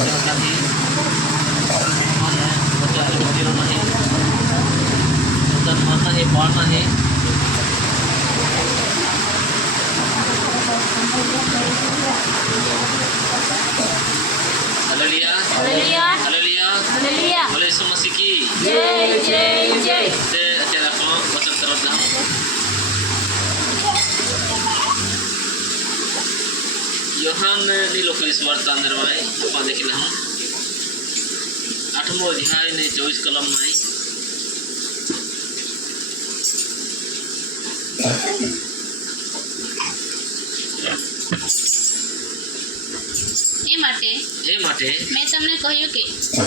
नहीं मंदिर नहीं माता है पान है हालेलुया हालेलुया हालेलुया हालेलुया बोले यीशु मसीह की जय जय जय તે અત્યારે આપણો વચન તરફ જાઓ યોહાનની લોખલી સુવાર્તા અંદરમાં આપણે દેખી લઉં 8મો અધ્યાય ને 24 કલમમાં એ માટે મેં તમને કહ્યું કે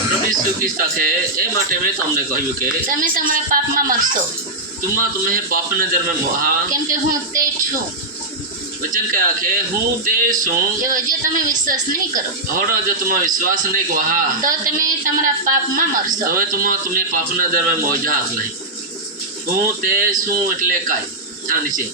પ્રભુ ઈસુ ખ્રિસ્ત કહે એ માટે મેં તમને કહ્યું કે તમે તમારા પાપમાં મરશો तुम्हें पाप ने जर में मोहा કેમ કે હું તે છું वचन क्या आखे हूँ ते सू એવો જો તમે વિશ્વાસ નહીં કરો और जो तुम विश्वास नहीं कहा તો તમે તમારા પાપમાં મરશો तो तुम्हें पाप ने जर में मोजा नहीं हूँ ते सू એટલે કાઈ આ નીચે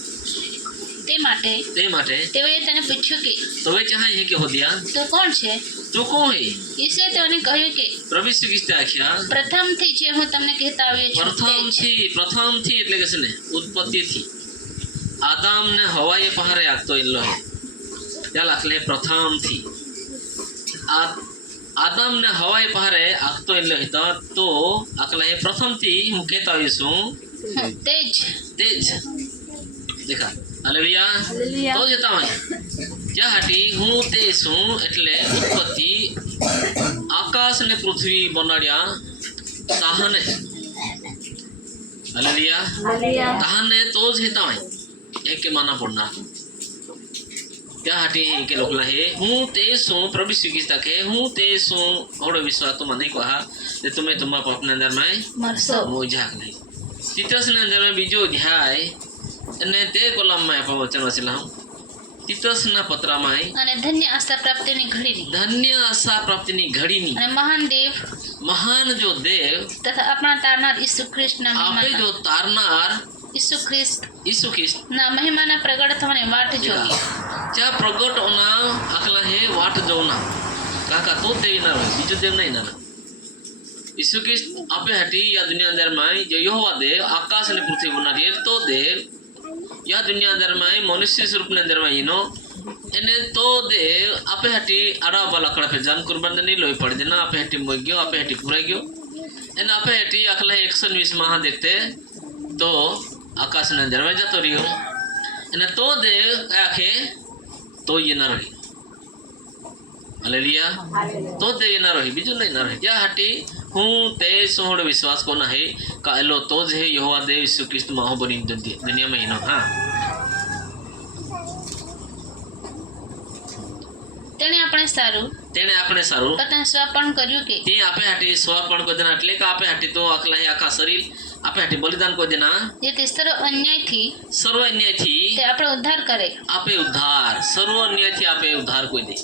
તે માટે તેઓએ તેને પૂછ્યું કે तो वे चाहे कि हो दिया તું કોણ છે तो कौन है ઈસુએ તેઓને કહ્યું કે प्रभु यीशु ख्रिस्त आख्या પ્રથમથી જે હું તમને કહેતા આવ્યો છું તે જ. प्रथम थी એટલે કે છે ને ઉત્પત્તિ થી આદામ ને હવાએ પહારે આગતો ઇલ્લો હે ત્યાં લખલે પ્રથમ થી આદામ ને હવાએ પહારે આગતો ઇલ્લો હતો તો આકલે પ્રથમ થી હું કહેતા આવ્યો છું તે જ દેખા હાલેલુયા હાલેલુયા. તો જતા હોય જ્યાં હાટી હું તે છું એટલે ઉત્પત્તિ આકાશ ને પૃથ્વી બનાડ્યા તાહને હાલેલુયા હાલેલુયા. તાહને તો જ હેતા હોય एक के माना पड़ना क्या हटी के लोग लहे हूँ ते सो प्रभु स्वीकृत के हूँ ते सो और विश्वास तो मने कहा जे तुम्हें तुम्हारा पाप ने अंदर में મરશો मोजाक नहीं तीतस ने अंदर में बीजो अध्याय ने ते कोलम में अपन वचन वाचला हूँ तीतस ना पत्रा में અને ધન્ય આશા પ્રાપ્તિની ઘડીની धन्य आशा प्राप्ति नी घड़ी नी અને મહાન દેવ महान जो देव તથા આપણા તારનાર ઈસુ ખ્રિસ્તના आपे મહિમાના जो तारनार ઈસુ ખ્રિસ્ત यीशु ख्रिस्त ના મહિમાના પ્રગટ થવાની વાટ જોવી क्या प्रगट होना अकला है वाट जोना काका तो देवी ना रहे बीजो देव नहीं ना यीशु ख्रिस्त आपे हटी या दुनिया अंदर में जो यहोवा देव आकाश ने पृथ्वी बना दिए तो देव या दुनिया अंदर में मनुष्य स्वरूप ने अंदर में इनो एने तो देव आपे हटी आड़ा वाला कड़ा पे जान कुर्बान नहीं लोई पड़ देना आपे हटी मोई गयो आपे हटी पूरा गयो एने आपे हटी अकला 120 माह देखते तो आकाश ने अंदर में जातो रियो एने तो देव आखे तो ये ना रही हालेलुया तो दे ये ना रही बीजू नहीं ना रही क्या हटी हूँ ते सोहड़ विश्वास को ना है का एलो तो जे यहोवा देव यीशु ख्रिस्त माहो बनी दुनिया में इनो हाँ તેણે આપણે સારું तेने अपने सारू પોતાનું સ્વપણ કર્યું કે ते आपे हटी स्वपण को देना એટલે કે आपे हटी तो अकला है आखा शरीर आपे हटी बलिदान को देना જેથી સર્વ અન્યાયથી सर्व अन्याय थी તે આપણો ઉદ્ધાર કરે आपे उद्धार सर्व अन्याय थी आपे उद्धार को दे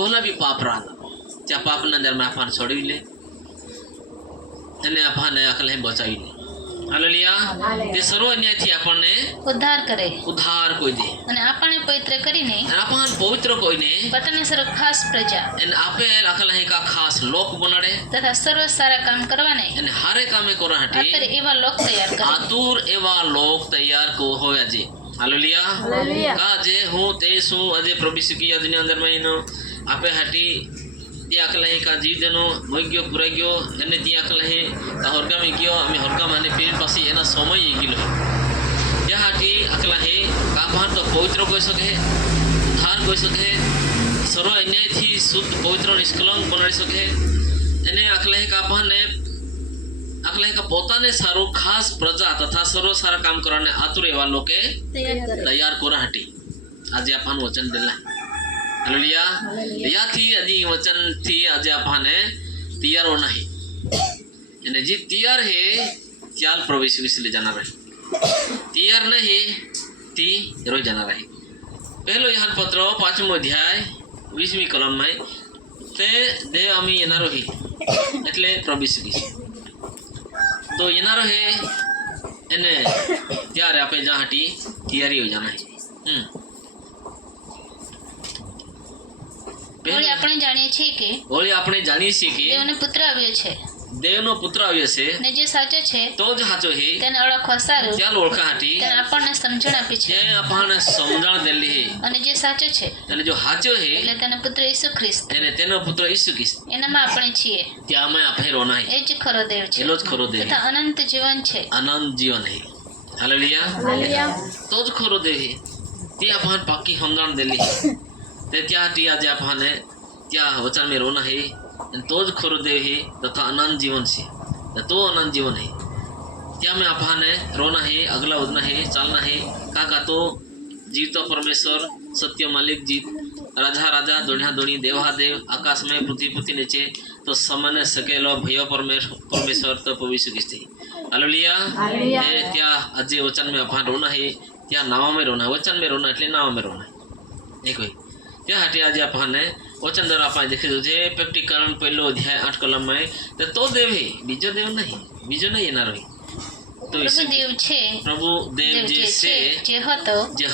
कोला भी पाप रहा त्या पाप ने अंदर में अपन छोड़ी ले એને આપણને અકલે બચાવી લે હાલેલુયા તે સર્વ अन्याय થી આપણને ઉદ્ધાર કરે ઉદ્ધાર કોઈ દે અને આપણને પવિત્ર કરીને આપણ પવિત્ર કોઈને પોતાને સર્વ ખાસ પ્રજા એને આપે અકલે કા ખાસ લોક બનાડે તથા સર્વ સારા કામ કરવાને એને હારે કામે કોરા હટી આપણે એવા લોક તૈયાર કરે આતુર એવા લોક તૈયાર કો હોય આજે હાલેલુયા હાલેલુયા. કા જે હું તે શું અજે પ્રભુ સુકી દુનિયા અંદર માં એનો આપે હટી ત્યાં અકલે કા જીવ દેનો મોઈ ગયો પુરાઈ ગયો એને ત્યાં અકલે હોરગા में ગયો અમે હોરગા માને પીર પાસી એના સમય ગયો ત્યાં હટી અકલે કા ભાન તો પવિત્ર કોઈ શકે ઉદ્ધાર કોઈ શકે સર્વ अन्याय થી શુદ્ધ પવિત્ર નિષ્કલંક બનાવી શકે એને અકલે કા ભાને અકલે કા પોતાને સારું ખાસ પ્રજા તથા સર્વ સારા કામ કરવાને આતુર એવા લોકે તૈયાર કરે તૈયાર કોરા હટી આજે આપણ વચન દેલા હાલેલુયા યાથી અજી વચન થી આજે આપને તૈયાર હોना है यानी जी तैयार है त्याल प्रवेश विसले जाना रहे तैयार नहीं ती रोज जाना रहे पहलो यहाँ पत्र 5मो अध्याय 20મી कलम में ते दे अमी येना रही એટલે પ્રવેશ વિસ तो येना रहे એને ત્યારે આપણે જા હટી તૈયારી हो जाना है વળી આપણે જાણીએ છીએ કે વળી આપણે જાણીએ છીએ કે દેવનો પુત્ર આવ્યો છે દેવનો પુત્ર આવ્યો છે ને જે સાચો છે તો જ સાચો છે તેને ઓળખવા સારું ત્યાં ઓળખા હાટી તેને આપણને સમજણ આપી છે ત્યાં આપણને સમજણ દેલી છે અને જે સાચો છે અને જો સાચો છે એટલે તેનો પુત્ર ઈસુ ખ્રિસ્ત એને તેનો પુત્ર ઈસુ ખ્રિસ્ત એનામાં આપણે છીએ ત્યાં અમે આપણે રોના છે એ જ ખરો દેવ છે એલો જ ખરો દેવ છે. તથા અનંત જીવન છે આનંદ જીવન છે હાલેલુયા તો જ ખરો દેવ છે તે આપણને પાકી સમજણ દેલી છે તે ત્યાં ટી આજે આપણને ત્યાં વચન में रोना है तो જ ખરો દેવ છે તથા અનંત જીવન છે तो अनंत जीवन है क्या में आपने रोना है अगला उड़ना है चलना है का तो जीवता परमेश्वर सत्य मालिक जीत राजा राजा दोढ़िया दोढ़ी देवा देव आकाश में पृथ्वी पृथ्वी नीचे तो सामान्य सकेलो भयो परमेश्वर तो पवित्र किस्ती हालेलुया त्या अजय वचन में अपन रोना है त्या नाव में रोना वचन में रोना એટલે નાવ में रोना एक कोई त्या हाटे आज आपने वचन द्वारा आप देखी दो प्रैक्टिकरण पहलो अध्याय 8 कलम में तो देव है बीजो देव नहीं येना रही तो પ્રભુ દેવ છે प्रभु देव जे से જે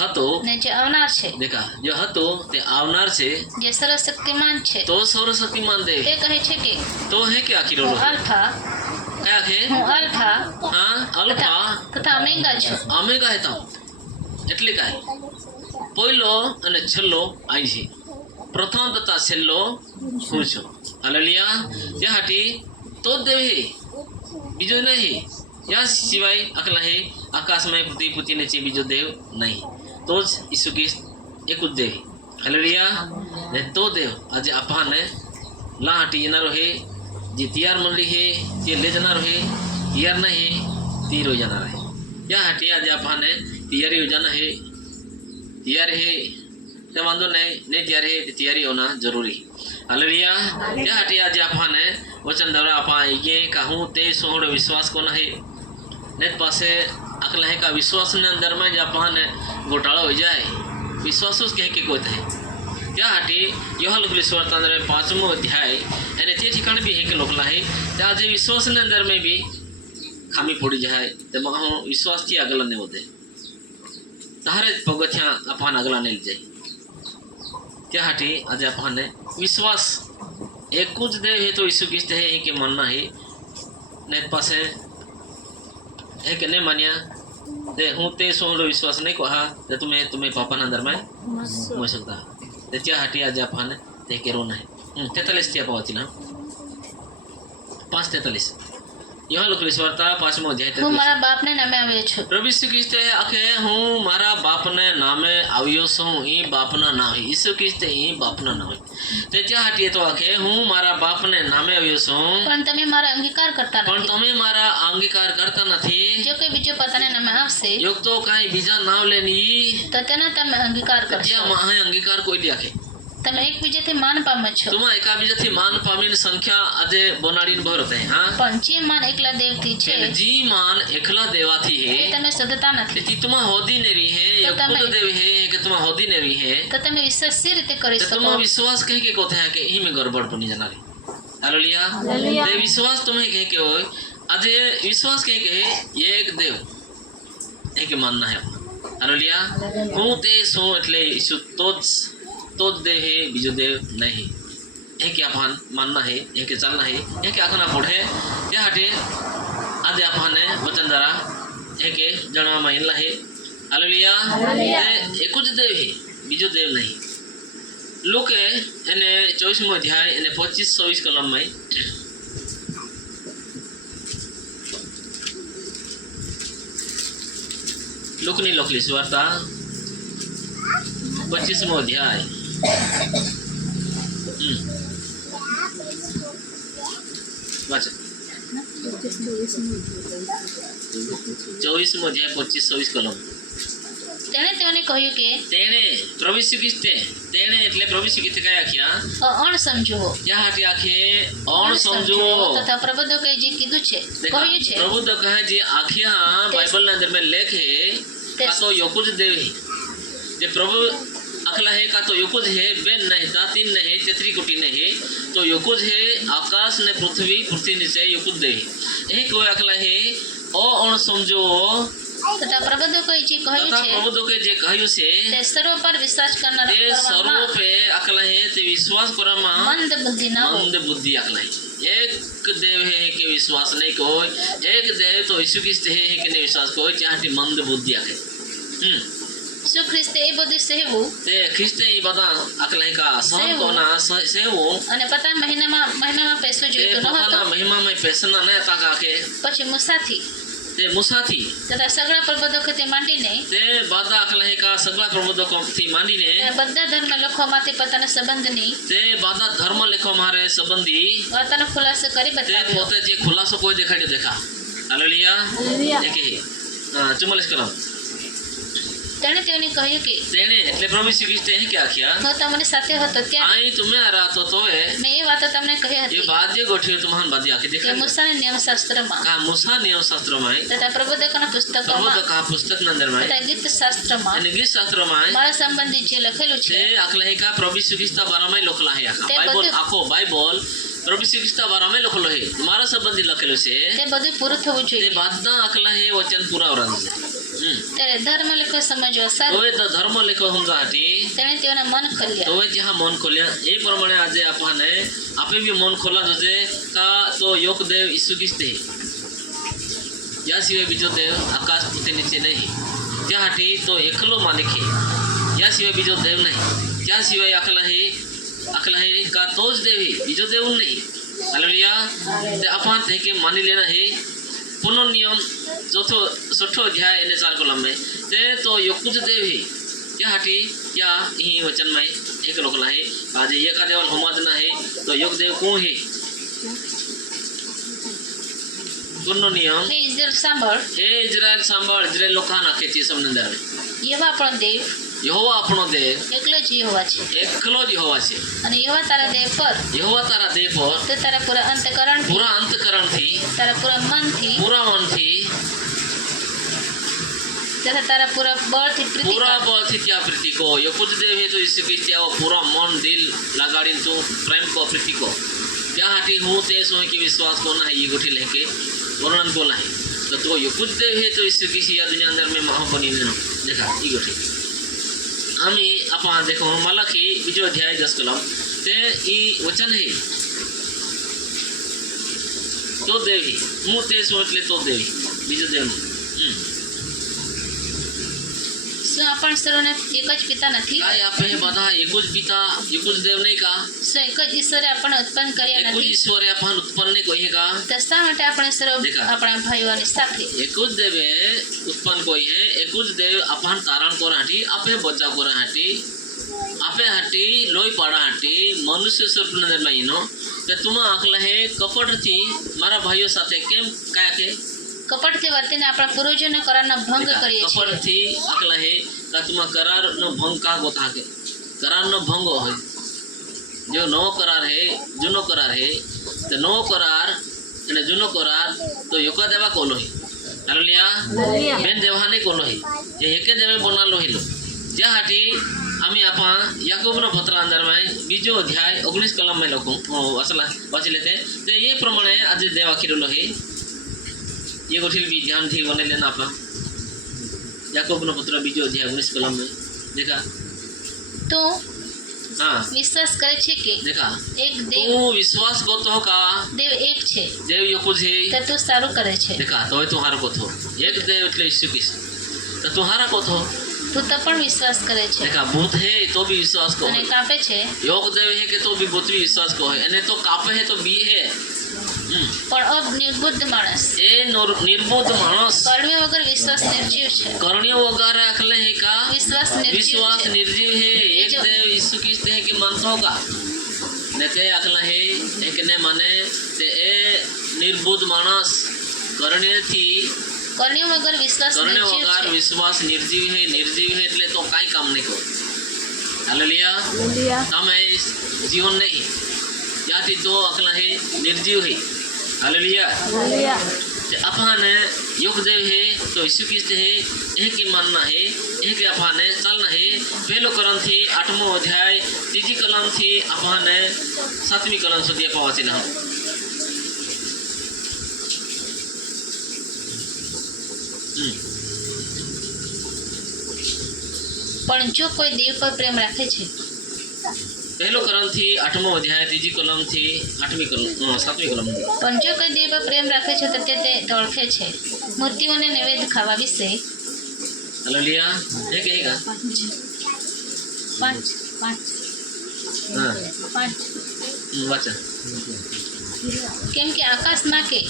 હતો ને જે આવનાર છે देखा जो हतो ते आवनार छे જે સર્વશક્તિમાન છે तो सर्वशक्तिमान देव તે કહે છે કે तो है क्या आखिर હું અલ્ફા क्या है હું અલ્ફા हाँ अल्फा તથા ઓમેગા છું ओमेगा है तो એટલે काय पहिलो અને છેલ્લો आई છે प्रथम तथा छेल्लो હું છું हालेलुया या हाटी तो देव है बीजो नहीं या सिवाय अकला है आकाश में पृथ्वी पृथ्वी नीचे बीजो देव नहीं तो यीशु ख्रिस्त एक देव हालेलुया ने तो देव आज आपने ला हाटी येनारो है जे तैयार मंडली है ते ले जानारो है तैयार नहीं ती रो जाना है या हाटी आज आपने तैयारी हो जाना है तैयार है तो वांधो नहीं तैयारी है तैयारी होना जरूरी हालेलुया या हाटी आज आपने वचन द्वारा आप ये कहूँ ते सोहड़ विश्वास को नहीं ने पासे अकला है का विश्वास ने अंदर में जब आपने घोटाला हो जाए विश्वास उस कह के कोते है या हाटी यह लोग विश्वास अंदर 5वां अध्याय यानी ते ठिकाने भी है के लोकला है त्या जे विश्वास ने अंदर में भी खामी पड़ी जाए तो मग विश्वास की अगला नहीं होते तारे पगथ्या अपन अगला नहीं जाए त्या हाटी आज आपने विश्वास एक कुछ देव है तो यीशु ख्रिस्त है कि मानना है ने पासे है कि नहीं मानिया ते हूँ ते सोहरो विश्वास नहीं कहा तो तुम्हें पापा अंदर में हो सकता ते त्या हाटी आज आपने ते के रोना है 43 त्या पावती ना 5:43 यहाँ लोग ईश्वरता 5वां अध्याय હું મારા બાપને નામે આવ્યો છું प्रभु यीशु ख्रिस्त आखे हूँ मारा बापने नामे आव्यो छूं ई बापना नाम है यीशु ख्रिस्त ई बापना नाम है ते त्या हाटी तो आखे हूँ मारा बापने नामे आव्यो छूं પણ તમે મારા અંગીકાર કરતા पण નથી તમે મારા અંગીકાર કરતા નથી જો કોઈ બીજો પોતાના નામે આવશે योग तो काई बीजा नाम लेनी તો તેના તમે અંગીકાર કરશો त्या माहे अंगीकार कोई ली आखे તમે એકબીજાથી માન પામો છો तुम एका बीजा थी मान पामीन संख्या आजे बोनाडीन भर होते हैं हाँ પણ જે માન એકલા દેવથી છે जी मान एकला देवा थी એ है તમે શોધતા નથી कि तुम होदी ने रही है या तो तमे- खुद देव है कि तुम होदी ने रही है તો તમે વિશ્વાસ સી રીતે કરી तो तुम શકો विश्वास कह के कोते हैं कि यही में गड़बड़ बनी जाना रे हालेलुया ते विश्वास तुम्हें कह के हो आज ये विश्वास कह के ये एक देव एक मानना है हालेलुया हूँ ते सो એટલે ઈસુ तो देव है बीजो देव नहीं एक अपन मानना है एक चलना है एक आखना पड़े या हटे आज अपन वचन द्वारा एक जना मानला है हालेलुया एक कुछ देव है बीजो देव नहीं लोग एने 24वां अध्याय एने 25-26 कलम में लोकनी लोकली सुवार्ता 25वां अध्याय वाचा 24वां अध्याय 25-26 कलम તેણે તેઓને કહ્યું કે तेणे प्रभु यीशु ख्रिस्ते तेणे એટલે प्रभु यीशु ख्रिस्ते કયા આખ્યા અણસમજુઓ या हाटी आखे और समझो તથા પ્રબોધકોએ જે કીધું છે કહ્યું છે प्रभु तो कहे जी आखिया बाइबल ने अंदर में लेख है का तो योकुज देव है जे प्रभु अखला है का तो योकुज है बेन नहीं दातिन नहीं तेतरी कोटि नहीं तो योकुज है आकाश ने पृथ्वी नीचे योकुज देव है एक कोई अखला है ओ अण समझो તથા પ્રબોધકોએ જે કહ્યું તથા છે પ્રબોધકે જે કહ્યું છે તે સર્વ પર વિશ્વાસ કરનાર તે સર્વ પે આકલા હે તે વિશ્વાસ કરવામાં મંદ બુદ્ધિ ન હો. મંદ બુદ્ધિ આકલા હે. એક દેવ હે કે વિશ્વાસ નહીં કોઈ, એક દેવ તો ઈસુ ખ્રિસ્ત હે કે નહીં વિશ્વાસ કોઈ, ત્યાંથી મંદ બુદ્ધિ આકે. શું ખ્રિસ્તે એ બધું સહેવું તે ખ્રિસ્તે એ બધા આકલા કા સહન કોના સેવો અને પોતાના મહિમામાં પૈસો તે જોઈતો ન હતો, પોતાના મહિમામાં પૈસાના ન હતા કાકે પછી મૂસાથી તે મુસાથી તથા સગળા પ્રબોધકોથી માંડીને તે બધા આકલા કા સગળા પ્રબોધકોથી માંડીને બધા ધર્મ લખોમાંથી પોતાના સંબંધની તે બધા ધર્મ લેખો મારે સંબંધી વાતોનો ખુલાસો કરી તે બતાવ્યો. પોતે જે ખુલાસો કોઈ દેખાડ્યો દેખા. હાલેલુયા. એકે 44 કલમ. તેણે તેઓને કહ્યું કે તેણે એટલે પ્રભુ શ્રી ખ્રિસ્તે એ કે આખ્યા હું તમારી સાથે હતો ત્યારે આઈ તમે આ રાતો તોએ મેં એ વાતો તમને કહી ये હતી बात ये गोठियो तुम्हान बात आके કે देखा મૂસાના નિયમશાસ્ત્રમાં का मूसा नियम शास्त्र में તથા પ્રબોધકોના પુસ્તકોમાં प्रबोधक का पुस्तक न अंदर में તથા ગીત શાસ્ત્રમાં અને ગીત શાસ્ત્ર में મારા સંબંધિત જે લખેલું તે છે આકલા કા પ્રભુ શ્રી ખ્રિસ્ત બારા में લખલા હે આખા તે બાઇબલ બધું- આખો બાઇબલ પ્રભુ શ્રી ખ્રિસ્ત બારા में લખલો હે મારા સંબંધી લખેલું છે તે બધું પૂરું થવું તે જોઈએ. બધા આકલા હે વચન પૂરા વરાન છે. ત્યારે ધર્મ લખો સમજવા સારું તોય તો ધર્મ લેખો સમજાતી તેણે તેઓના મન ખોલ્યા. તોય જ્યાં મન ખોલ્યા એ પ્રમાણે આજે આપણને આપે બી મન ખોલા જશે કા તો યોગ દેવ ઈસુ ખ્રિસ્ત હે. યા સિવાય બીજો દેવ આકાશ પૃથ્વી નીચે નહીં. ત્યાંથી તો એકલો માલિક હે. યા સિવાય બીજો દેવ નહીં. ત્યાં સિવાય આકલા હે કા તો જ દેવ હે, બીજો દેવ નહીં. હાલેલુયા. તે આપણ તે કે માની લેના હે. पुनः नियम चौथो छठो अध्याय ने 4 कलम में ते तो यो कुछ देव है क्या हटी क्या ही वचन में एक लोकला है आज ये का देवल होमादना है तो योग देव कौन है पुनः नियम હે ઇઝરાયલ સાંભળ, ए इजराइल सांभळ इजराइल लोका नाखे ती समंदर में યહોવા આપણો દેવ यहोवा આપણો દેવ એકલો જ યહોવા છે એકલો જ यहोवा છે. અને યહોવા તારા દેવ પર यहोवा તારા દેવ પર તે તારા પૂરા અંતકરણથી પૂરા અંતકરણથી તારા પૂરા મનથી પૂરા મનથી તથા તારા પૂરા બળથી પ્રીતિ पूरा કર. बलથી ત્યાં પ્રીતિ કો यो कुछ देव है तो ईसु ख्रिस्त આવો પૂરા મન દિલ લગાડીને તું પ્રેમ કો પ્રીતિ કો ત્યાં હાટી હું તે સોય કે વિશ્વાસ को नहीं ये गोठी लेके वर्णन को नहीं तो यो कुछ देव है तो ईसु ख्रिस्त या दुनिया अंदर में महाबनी ने देखा ये गोठी आम्ही आपण देखो मलाकी बीजो अध्याय 10 कलम ते ई वचन है तो देव ही હું તે સોચ લે તો દેવ બીજો દેવ નહીં. શું આપણ સર્વને એક જ પિતા નથી? काय आपे બધા એક જ પિતા એક જ દેવ નહીં का શું એક જ ઈશ્વરે આપણને ઉત્પન્ન કર્યા एक જ નથી? ઈશ્વરે આપણ ઉત્પન્ન નહીં કોઈ का તો શા માટે આપણે સર્વ દેખા. આપણા ભાઈઓની સાથે एक જ देवे उत्पन्न कोई है एक જ देव अपन तारण को हाटी आपे बचाव को हाटी आपे हाटी लोई पाड़ा हाटी मनुष्य स्वरूप नजर में इनो ते तुम आकला है कपट थी मारा भाइयों साथे केम काय के કપટથી વર્તીને આપણા પૂર્વજોના કરારનો ભંગ કરીએ कपट છીએ. थी आकला है का तुम करार नो भंग का होता के करार नो भंग हो जो नो करार है जुनो करार है तो नो करार અને જૂનો કરાર તો યોકા દેવા કોલો હે હાલેલુયા બેન દેવાને કોલો હે જે એકે દેવે બનાલો હેલો જ્યાં હાટી आम्ही आपण याकोबनो पत्र अंदर में बीजो अध्याय 19 कलम में लखूं असला वाची लेते तो ये प्रमाणे आज देवा किरलो है ये गोठिल भी ध्यान थी बने लेना आपा याकोबनो पत्र बीजो अध्याय 19 कलम में देखा તો हाँ વિશ્વાસ કરે છે કે देखा એક દેવ तू विश्वास को तो का દેવ એક છે देव यो कुछ है તો તું સારું કરે છે. देखा तो तुम्हारा को थो एक देव એટલે ઈસુ ખ્રિસ્ત तो तुम्हारा को थो તું તો પણ વિશ્વાસ કરે છે देखा भूत है तो भी विश्वास को અને है કાપે છે, योग देव है कि तो भी भूत भी विश्वास को है અને તો કાપે है तो बी है પણ અબ નિર્બુદ્ધ માણસ એ નિર્બોધ માણસ કર્મ્ય વગર વિશ્વાસ નિર્જીવ છે. કર્ણ્ય વગર આખલે है का વિશ્વાસ નિર્જીવ विश्वास છે. निर्जीव है एक जो- देव यीशु ख्रिस्त है कि मानता होगा नेते आखला है एक ने माने ते ए निर्बोध मानस કર્ણ્ય थी કર્મ્ય વગર વિશ્વાસ કર્ણ્ય નિર્જીવ વગર છે. વિશ્વાસ निर्जीव है એટલે તો કાઈ કામ નહીં કરો હાલેલુયા તમે જીવન નહીં याती तो अकला है निर्जीव है हालेलुया ते अपन योग देव है तो यीशु ख्रिस्त है एक ही मानना है एक ही अपन चलना है पहलो कलम थी 8वां अध्याय 3 कलम थी अपन 7वीं कलम सुधी पावची ना પણ જો કોઈ દેવ પર પ્રેમ રાખે છે પહેલો કરમથી 8મો અધ્યાય 3જી કલમથી 8મી કલમ 7મી કલમ. પણ જો કોઈ દેવ પર પ્રેમ રાખે છે તો તે ઓળખે છે મૂર્તિઓને નૈવેદ્ય ખાવા વિશે. હાલેલુયા. એ કહેગા. 5 હા 5 વાચન. કેમ કે આકાશમાં કે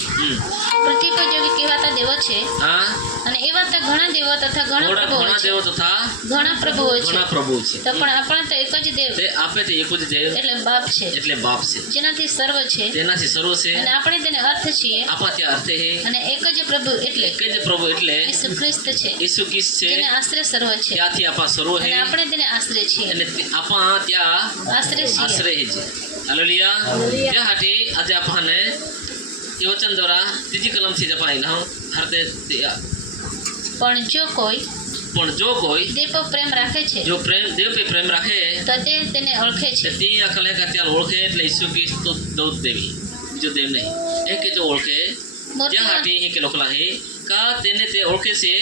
પૃથ્વી પર જો કહેવાતા દેવો છે હા અને એવા તો ઘણા દેવો તથા ઘણા પ્રભુઓ ઘણા છે દેવો તથા ઘણા પ્રભુઓ છે ઘણા પ્રભુ છે. તો પણ આપણે તો એક જ દેવ તે આપે તે એક જ દેવ એટલે બાપ છે એટલે બાપ છે, જેનાથી સર્વ છે તેનાથી સર્વ છે. અને આપણે તેને અર્થ છીએ આપા ત્યાં અર્થે હે અને એક જ પ્રભુ એટલે એક જ પ્રભુ એટલે ઈસુ ખ્રિસ્ત છે ઈસુ ખ્રિસ્ત છે. જેને આશ્રય સર્વ છે ત્યાંથી આપા સર્વ હે અને આપણે તેને આશ્રય છીએ અને આપા ત્યાં આશ્રય છીએ. આશ્રય હે છે. હાલેલુયા. ત્યાં હાટે આજે આપણને એ વચન દ્વારા 3જી કલમથી જપાયેલા હું હરતે પણ જો કોઈ પણ જો કોઈ દેવ પર પ્રેમ રાખે છે જો દેવ પે પ્રેમ રાખે તો તે તેને ઓળખે છે. તે અકલે કે ત્યાં ઓળખે એટલે ઈસુ ખ્રિસ્ત તો દૌદ દેવી બીજો દેવ નહીં. એક કે જો ઓળખે ત્યાં હાટે એ કે લોકલા હે કા તેને તે ઓળખે છે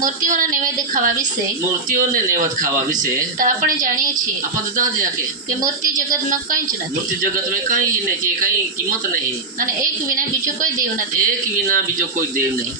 મૂર્તિઓના નૈવેદ્ય ખાવા વિશે મૂર્તિઓને નૈવેદ્ય ખાવા વિશે. તો આપણે જાણીએ છીએ આપણે તો જાણ છે કે મૂર્તિ જગતમાં કંઈ જ નથી મૂર્તિ જગત में કઈ નથી, કઈ કિંમત નહીં. અને એક વિના બીજો કોઈ દેવ નથી. એક વિના બીજો કોઈ દેવ નહીં.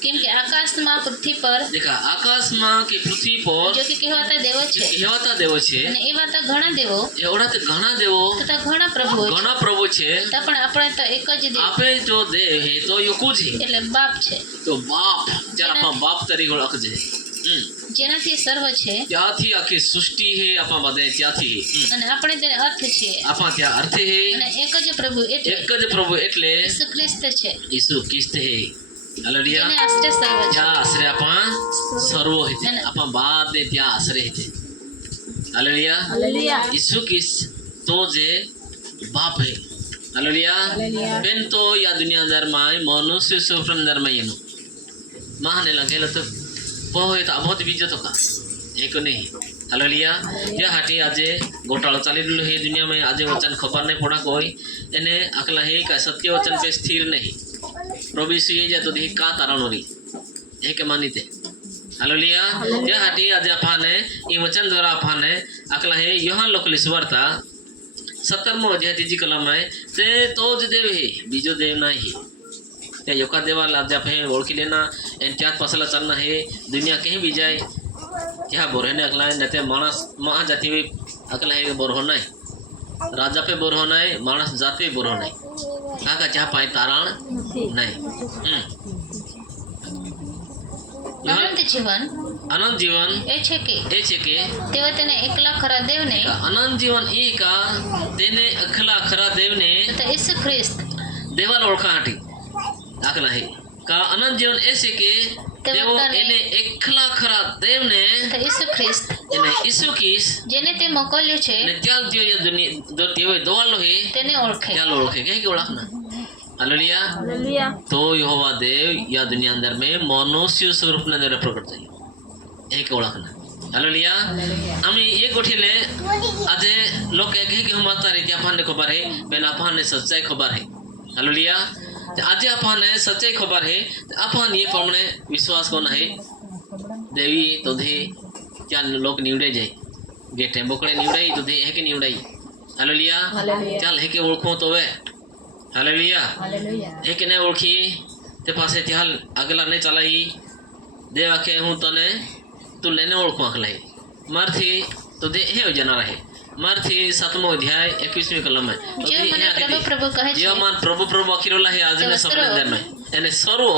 કેમ કે આકાશમાં પૃથ્વી પર દેખા આકાશમાં કે પૃથ્વી પર જો કે કહેવાતા દેવો છે કહેવાતા દેવો છે અને એવા તો ઘણા દેવો એવડા તો ઘણા દેવો તથા ઘણા પ્રભુઓ છે. ઘણા પ્રભુ છે. તો પણ આપણે તો એક જ દેવ આપે જો દેવ હે તો યુકુ છે એટલે બાપ છે તો બાપ જ્યારે આપણા બાપ તરીકે ઓળખજે. જેનાથી સર્વ છે ત્યાંથી આખી સૃષ્ટિ હે આપણા બધે ત્યાંથી અને આપણે તેને અર્થ છીએ આપણા ત્યાં અર્થ હે અને એક જ પ્રભુ એટલે એક જ પ્રભુ એટલે ઈસુ ખ્રિસ્ત છે ઈસુ ખ્રિસ્ત હે. હાલેલુયા. જેને આશ્રય સર્વ છે. ત્યાં આશરે આપણા સર્વ હે આપણા બાપ ને ત્યાં આશરે હે. હાલેલુયા. ઈસુ ખ્રિસ્ત તો જે બાપ હે. હાલેલુયા. બેન તો યા દુનિયા અંદર માં મનુષ્ય સુપ્રમ અંદર માં એનું માને લાગેલો તો હોય તો આબોત બીજો તો કા એક નહીં. હાલેલુયા. યા હાટી આજે ગોટાળો ચાલી રહેલો હે દુનિયામાં. આજે વચન ખબર નહીં પડા કોઈ એને આકલા હે કે સત્ય વચન पे स्थिर नहीं. प्रभु यीशु ये जातो दी का तारणोरी एक मानिते. हालेलुया. या हाटी आज अपाने ई वचन द्वारा अपाने अकला है योहान लोकली सुवार्ता 17मो अध्याय 3जी कलम में ते तो ज देव है बीजो देव नहीं. त्या योका देवा लाज आप है ओळखी लेना एन त्यात पासला चलना है. दुनिया कहीं भी जाए क्या बोरहने अकला है नते मानस महाजाति में अकला है बोरहोना है राजा पे बोरहोना है मानस जात पे बोरहोना है. કાકા ચા પાય તારણ નહીં. અનંત જીવન અનંત જીવન એ છે કે તેઓ તેને એકલા ખરા દેવને અનંત જીવન એ કા તેને અખલા ખરા દેવને તો ઈસુ ખ્રિસ્ત દેવાલ ઓળખા હાટી આખલા હે કા અનંત જીવન એ છે કે તેઓ એને એકલા ખરા દેવને તો ઈસુ ખ્રિસ્ત એને ઈસુ ખ્રિસ્ત જેને તે મોકલ્યું છે ને ત્યાં જે દુનિયા તેઓ દોવાલો હે તેને ઓળખે. ત્યાં ઓળખે કે ઓળખના. हालेलुया. तो यहोवा देव या दुनिया अंदर में मनुष्य स्वरूप ने अंदर प्रकट थई एक ओळखना. हालेलुया. आम्ही एक गोठीले આજે लोक કહે કે હું માતા રીતે આપણને ખબર હે બેન આપણને સચ્ચાઈ ખબર હે. હાલેલુયા. આજે આપણને સચ્ચાઈ ખબર હે આપણ એ પ્રમાણે વિશ્વાસ કોના હે દેવી તો ધે ત્યાં લોક નીવડે જાય જે ટેમ્બોકડે નીવડાઈ તો ધે એક નીવડાઈ. હાલેલુયા. ચાલ હે કે ઓળખો તો હવે. हालेलुया. एक ने ओळखी ते पासे त्या अगला ने चलाई देवा के हूँ तने तू लेने ओळखो अगला है मारथी तो दे हे जना रहे मारथी 7मो अध्याय 21મી कलम है. जो મને પ્રભુ પ્રભુ કહે છે जो मन प्रभु प्रभु अखिरोला है आज ने सबने अंदर में એને સરો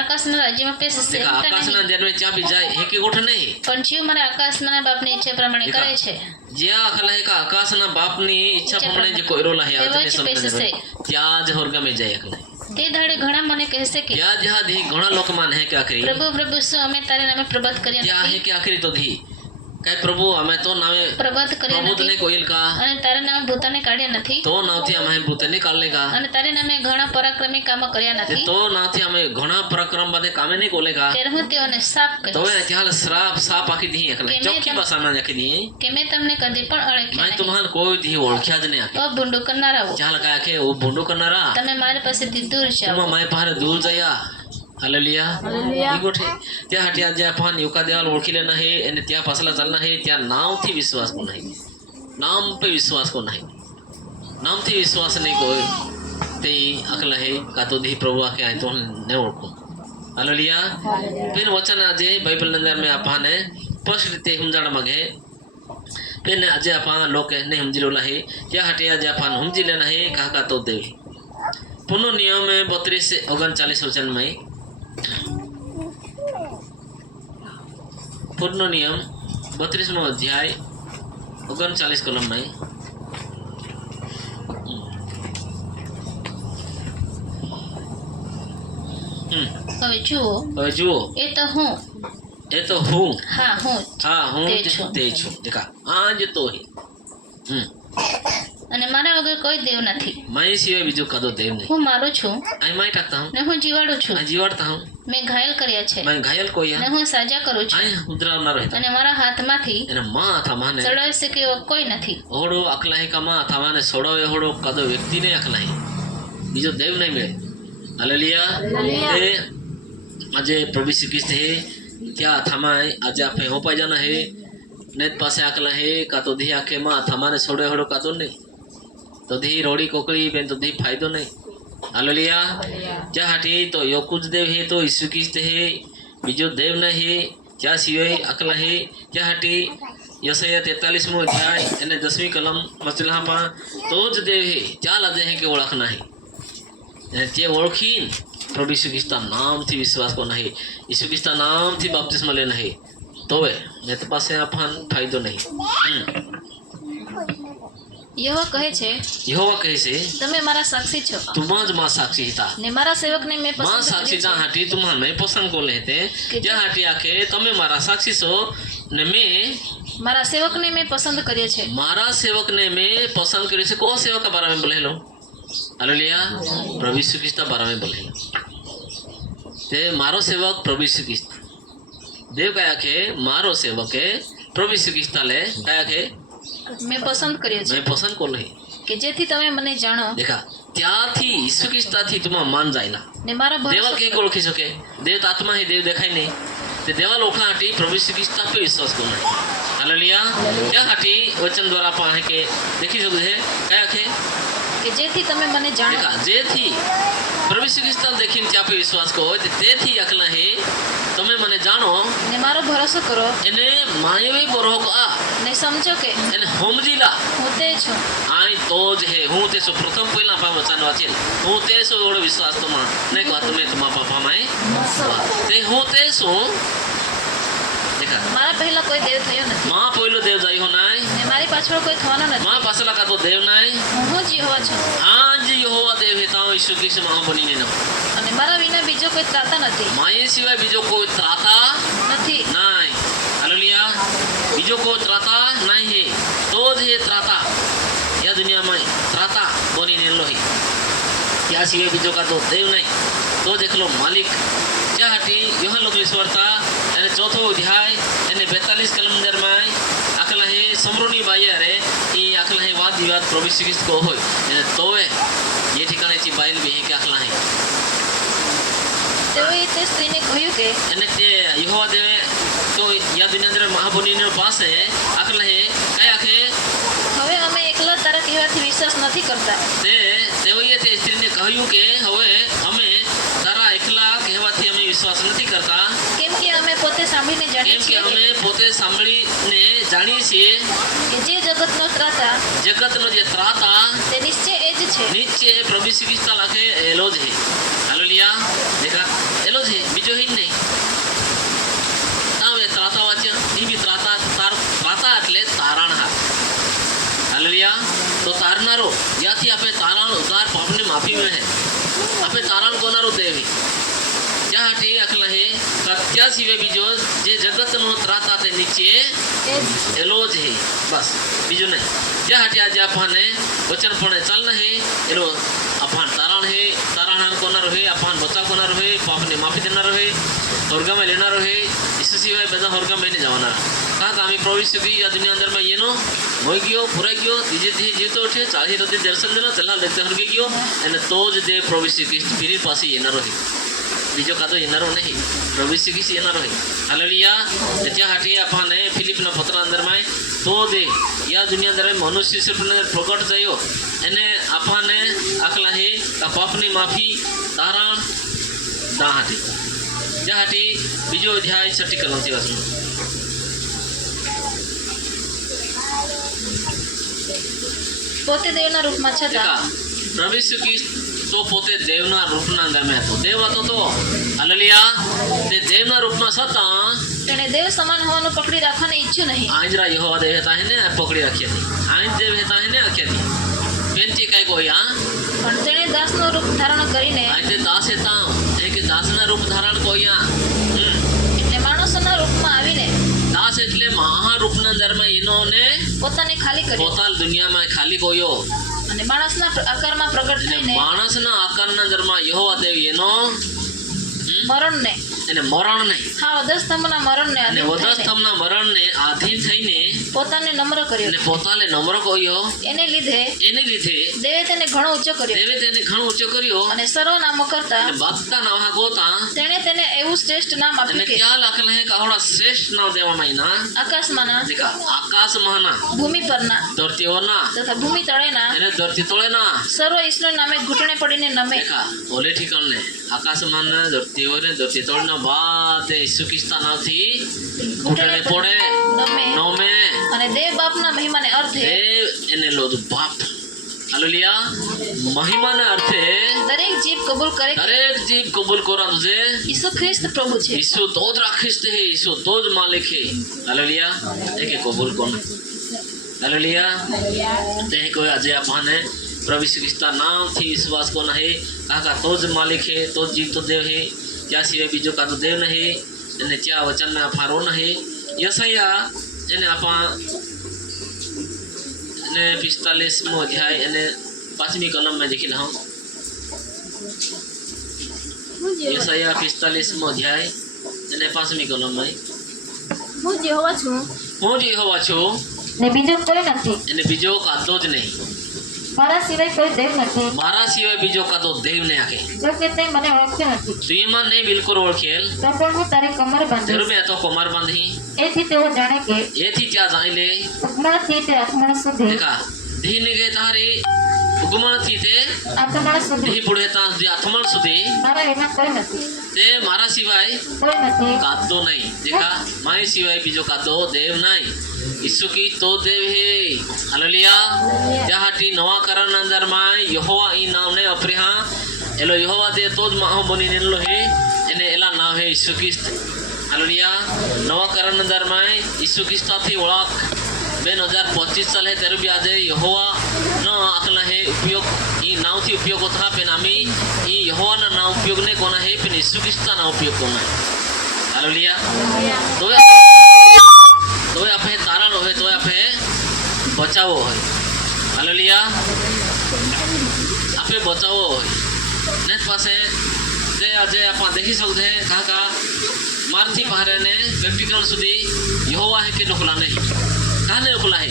આકાશના રાજ્યમાં પેશે આકાશના જન્મે ચા બી જાય હે કે ગોઠ નહીં પણ જીવ મારા આકાશના બાપની ઈચ્છા પ્રમાણે કરે છે. જ્યાં અખલા હે કા આકાશના બાપની ઈચ્છા પ્રમાણે જે કોઈરોલા હે આજને સમજે ત્યાં જ હોરગામે જાય અખલા તે દાડે ઘણા મને કહેશે કે ત્યાં જ્યાં ધી ઘણા લોક માન હે કે આખરી પ્રભુ પ્રભુ શું અમે તારે નામે પ્રભાત કર્યા ત્યાં હે કે આખરી તો ધી કઈ પ્રભુ અમે તો નામે પ્રભાત કર્યા પ્રભુને નથી કોઈલ કા અને તારે નામે ભૂતને કાઢ્યા નથી તો નાથી અમે ભૂતને કાઢલે કા અને તારે નામે ઘણા પરાક્રમી કામો કર્યા નથી તો નાથી અમે ઘણા પરાક્રમ બાદે કામે નહીં કોલે કા ત્યારે હું તેઓને શાપ તો કહીશ એ ત્યાં શ્રાપ સાપ આખી દી એકલા ચોખ્ખી ભાષામાં આખી દી કે મેં તમને કદી પણ અળખ્યા मैं નહીં. तुम्हारे कोई दी ओळख्या ज नहीं आके ઓ ભૂંડું કરનારાઓ चाल का के वो भोंडो करनारा તમે મારી પાસેથી દૂર જાઓ. तुम मैं पारे दूर जाया हालेलुया ही गोठे त्या हाटी आज आपण युका देवाला ओळखीले नाही आणि त्या पासला चालना है त्या नाव थी विश्वास को नहीं नाम पे विश्वास को नहीं नाम थी विश्वास नहीं को ते अकला है का तो दी प्रभु आके आए तो नहीं ओळखो हालेलुया फिर वचन आज बाइबल अंदर में आपण स्पष्ट रीते समजाणा मागे फिर आज आपण लोक नहीं समजिलोला है त्या हाटी आज आपण समजिले नाही का तो देवी पुनः नियम में 32 से 39 वचन में पूर्ण नियम 32वां अध्याय 39 कलम में હવે જુઓ जुओ એ તો હું ये तो हूँ હા હું हाँ हूँ ते छो। ते छो देखा आज तो ही અને મારા વગર કોઈ દેવ નથી मैं सिवाय बीजो कदो देव नहीं હું મારું છું आई माई टाकता हूँ ને હું જીવાડું છું मैं जीवाड़ता हूँ મેં ઘાયલ કર્યા છે मैं घायल को या ને હું સાજા કરું છું आई उधरा ना रहता અને મારા હાથમાંથી एने माँ था माने ચડાવી શકે એવો કોઈ નથી ओड़ो अकला ही का माँ था माने सोड़ो ये होड़ो कदो व्यक्ति नहीं अकला ही बीजो देव नहीं मिले हालेलुया ए अजय प्रभु श्री कृष्ण है क्या थमाए आज आप हो पाई जाना है नेत पासे अकला है का तो धी आके माँ थमाने सोड़े होड़ो का तो नहीं तो धी रोड़ी कोकड़ी बेन तो धी फायदो नहीं हालेलुया क्या हटी तो यो कुछ देव है तो यीशु कृष्ण है बीजो देव नहीं है क्या सिवाय अकला है क्या हटी यशया 43वां अध्याय एने 10वीं कलम मसला पा तो ज देव है क्या लदे है के ओळखना है ते ओळखीन प्रभु यीशु ख्रिस्त नाम थी विश्वास को नहीं यीशु ख्रिस्त नाम थी बपतिस्मा लेना है तो वे ने तो पासे अपन फायदो नहीं યહોવા કહે છે यहोवा कहे से તમે મારા સાક્ષી છો तुम ज मां साक्षी था ને મારા સેવકને મેં मां પસંદ साक्षी કર્યો ता છે हाटी तुम्हारे में पसंद को लेते क्या हाटी आके तमे मारा साक्षी सो ने मैं મારા સેવકને મેં પસંદ કર્યો છે मारा सेवक ने मैं पसंद करे से को सेवक के बारे में बोले लो हालेलुया प्रभु यीशु ख्रिस्त के बारे में बोले ते मारो सेवक प्रभु यीशु ख्रिस्त देव कया के मारो सेवक है प्रभु यीशु ख्रिस्त ले कया के મેં પસંદ કર્યો છે मैं पसंद को नहीं કે જેથી તમે મને જાણો देखा त्या थी यीशु ख्रिस्त थी तुम मान जायला ને મારા देवा ભરોસો के ओळखी सके देव तो आत्मा है देव देखाय नहीं ते देवा लोकांसाठी प्रभु यीशु ख्रिस्त पे विश्वास करू नये हालेलुया त्यासाठी वचन द्वारा आपण आहे के देखी सकू है काय आहे કે જેથી તમે મને જાણો देखा जे थी प्रभु यीशु ख्रिस्त देखीन त्या पे विश्वास को ते थी अकला है તમે મને જાણો ને મારો ભરોસો કરો એને માયવી બરો को आ ને સમજો કે એને સમજીલા હું તે છું आई तो ज है हूँ ते सो प्रथम पहिला पा वचन वाचेल हूँ ते सो एवढो विश्वास तुम्हा नाही का तुम्ही तुम्हा पापा माय ते हूँ ते सो देखा મારા પહેલા કોઈ દેવ થયો નથી माँ पहिलो देव जाई हो नाय ને મારી પાછળ કોઈ થવાનો નથી माँ पासला का तो देव नाय હું જ યહોવા છું आज यहोवा देव है ताऊ यीशु ख्रिस्त महा बनी ने અને મારા વિના બીજો કોઈ ત્રાતા નથી माये सिवाय बीजो कोई त्राता નથી नहीं हालेलुया बीजो कोई त्राता नहीं है तो ज है त्राता या दुनिया में त्राता बनी ने लो है या सिवाय बीजो का तो देव नहीं तो देख लो मालिक क्या हटी यूहन्ना लोग ईश्वरता यानी चौथो अध्याय यानी 42 कलम अंदर में अकला है समरोनी बाई अरे ये अकला है वाद विवाद प्रभु यीशु ख्रिस्त को होय यानी तोवे ये ठिकाने ची बाइल भी है कि अकला है તેઓએ તે સ્ત્રીને કહ્યું કે यानी ते यहोवा देवे तो या दुनिया अंदर महाबोनी ने पास है अकला है काय आखे હવે અમે એકલા તારા કહેવાથી વિશ્વાસ નથી કરતા તે તેઓએ તે સ્ત્રીને કહ્યું કે હવે અમે તારા એકલા કહેવાથી અમે વિશ્વાસ નથી કરતા કેમ કે અમે પોતે સાંભળીને જાણીએ કેમ કે છીએ અમે પોતે સાંભળીને જાણીએ છીએ કે જે જગતનો ત્રાતા જગતનો જે ત્રાતા તે નિશ્ચય એ જ છે નીચે પ્રભુ શ્રી કૃષ્ણ લાખે એલો જ હે હાલેલુયા દેખા એલો જ હે બીજો હે જ નહીં તાવે ત્રાતા વાચ્ય ઈ બી ત્રાતા ત્રાતા એટલે તારણ હાથ હાલેલુયા તો તારનારો યાથી આપણે તારણ ઉદ્ધાર પાપની માફી મળે આપણે તારણ કોનારો દેવ જ્યાં હાટે અકલા હે સત્યા સિવાય બીજો જે જગતનો ત્રાતા તે નીચે એ જ એલો જ હે બસ બીજું નહીં જ્યાં હાટે આજે આપણને વચન પણ ચાલના હે એલો अपन तारण है तारण कोना रहे अपन बचा कोना रहे पाप ने माफी देना रहे स्वर्ग में लेना रहे यीशु सिवाय बदा स्वर्ग में नहीं जाना का आम्ही प्रवेश की या दुनिया अंदर में येनो मोय गयो पुरा गयो धीरे धीरे जीवतो उठे चाही रती दर्शन देना चला लेते स्वर्ग गयो અને તો જ દે પ્રવેશ की फिर पास येना रहे બીજો કાતો येणारो नाही प्रभु यीशु ख्रिस्त येणार आहे हालेलुया त्याच्यासाठी आपण फिलिपना पत्र अंदर में तो दे या दुनिया अंदर मनुष्य से प्रकट થયો એને આપણને આખલા હે કા પાપની માફી તારણ દાહાટી त्यासाठी બીજો અધ્યાય 6 કલમથી વાંચો પોતે દેવના રૂપમાં છતાં देखा प्रभु यीशु ख्रिस्त तो પોતે દેવના રૂપના અંદર મેં હતો દેવ હતો તો હાલેલુયા તે દેવના રૂપમાં છતાં તેણે દેવ સમાન હોવાનું પકડી રાખવાને ઈચ્છ્યું નહીં આંજરા યહોવા દેવ હતા એને પકડી રાખ્યા હતી આંજ દેવ હતા એને આખ્યા હતી પેનથી કઈ કોઈ આ પણ તેણે દાસનું રૂપ ધારણ કરીને આજે દાસ હતા એક દાસના રૂપ ધારણ કોયા એટલે માણસોના રૂપમાં આવીને દાસ એટલે મહારૂપના અંદરમાં એનોને પોતાને ખાલી કર્યો પોતાલ દુનિયામાં ખાલી કોયો અને માણસના આકારમાં પ્રગટ અને થઈને માણસના આકારના અંદરમાં યહોવા દેવ એનો મરણને એને મરણ નહીં હા વધસ્તંભના મરણને અને આધીન થઈને વધસ્તંભના મરણને આધીન થઈને પોતાને નમ્ર કર્યો અને પોતાને નમ્ર કોયો એને લીધે દેવે તેને ઘણો ઊંચો કર્યો દેવે તેને ઘણો ઊંચો કર્યો અને સર્વનામો કરતા અને બધા નામ ગોતા તેણે તેને એવું શ્રેષ્ઠ નામ અને આપ્યું કે ક્યાં લખેલ હે કે આવડા શ્રેષ્ઠ નામ દેવામાં ના આકાશમાંના દેખા આકાશમાંના ભૂમિ પરના ધરતીઓના તથા ભૂમિ તળેના અને ધરતી તળેના સર્વ ઈશ્વરના નામે ઘૂંટણે પડીને નમે देखा ओले ठिकाणने आकाशमानना धरतीवर धरती तळना बात ईसु ख्रिस्ता नावथी घूंटणे पड़े નમે नौमे અને દેવ બાપના મહિમાને અર્થે देव एने लोदु बाप हालेलुया महिमाने अर्थे દરેક જીવ કબૂલ કરે કે दरेक जीव कबूल करा तुझे ઈસુ ખ્રિસ્ત પ્રભુ છે ईसु तो ज राखीस ते ईसु तो ज मालिक है हालेलुया एके कबूल कोण हालेलुया ते कोई अजय आपने प्रभु यीशु ख्रिस्ता नाम थी विश्वास को नहीं काका तो ज मालिक है तो जीव तो देव है क्या सिवाय बीजो का तो देव नहीं એને क्या वचन में फारो नहीं यशाया એને આપા એને 45મો અધ્યાય એને 5મી કલમ में देखी लो यशाया 45મો અધ્યાય એને 5મી કલમ में હું જેહોવા છું હું જ યહોવા છું ને બીજો કોઈ નથી એને બીજો કાતો જ નહીં મારા સિવાય કોઈ દેવ નથી મારા સિવાય બીજો કાતો દેવ ને આકે જો કે તે મને ઓળખે નથી તું એમાં નહીં બિલકુલ ઓળખેલ તો પણ હું તારી કમર બાંધીશ જરૂર મેં તો કમર બાંધી એથી તેઓ જાણે કે એથી ત્યાં જાય લે ઉગમણથી તે આથમણ સુધી देखा धी निगे तारी उगमण थी ते આથમણ સુધી धी पुढे ता आथमण सुधी મારા એમાં કોઈ નથી ते मारा सिवाय કોઈ નથી कादो नहीं देखा माय सिवाय बीजो कादो देव नहीं ईसु की तो देव है हालेलुया त्याहाटी नवा करण अंदर माय यहोवा ई नाम ने अप्रिहा एलो यहोवा दे तो माहो बनी नेलो है एने एला नाम है ईसु ख्रिस्त हालेलुया नवा करण अंदर माय ईसु ख्रिस्त थी ओळख 2025 साल है तेरे भी आज यहोवा न आखला है उपयोग ई नाव थी उपयोग होता पेन आम्ही ई यहोवा ना नाव उपयोग ने कोना है पेन यीशु ख्रिस्ता ना उपयोग कोना है हालेलुया तो आपे तारण होय तो आपे बचावो होय हालेलुया आपे बचावो होय ने पासे ते आज आपण देखी सकते हैं काका मारती बाहर ने व्यक्तिकरण सुधी यहोवा है के नखला नहीं काने नखला है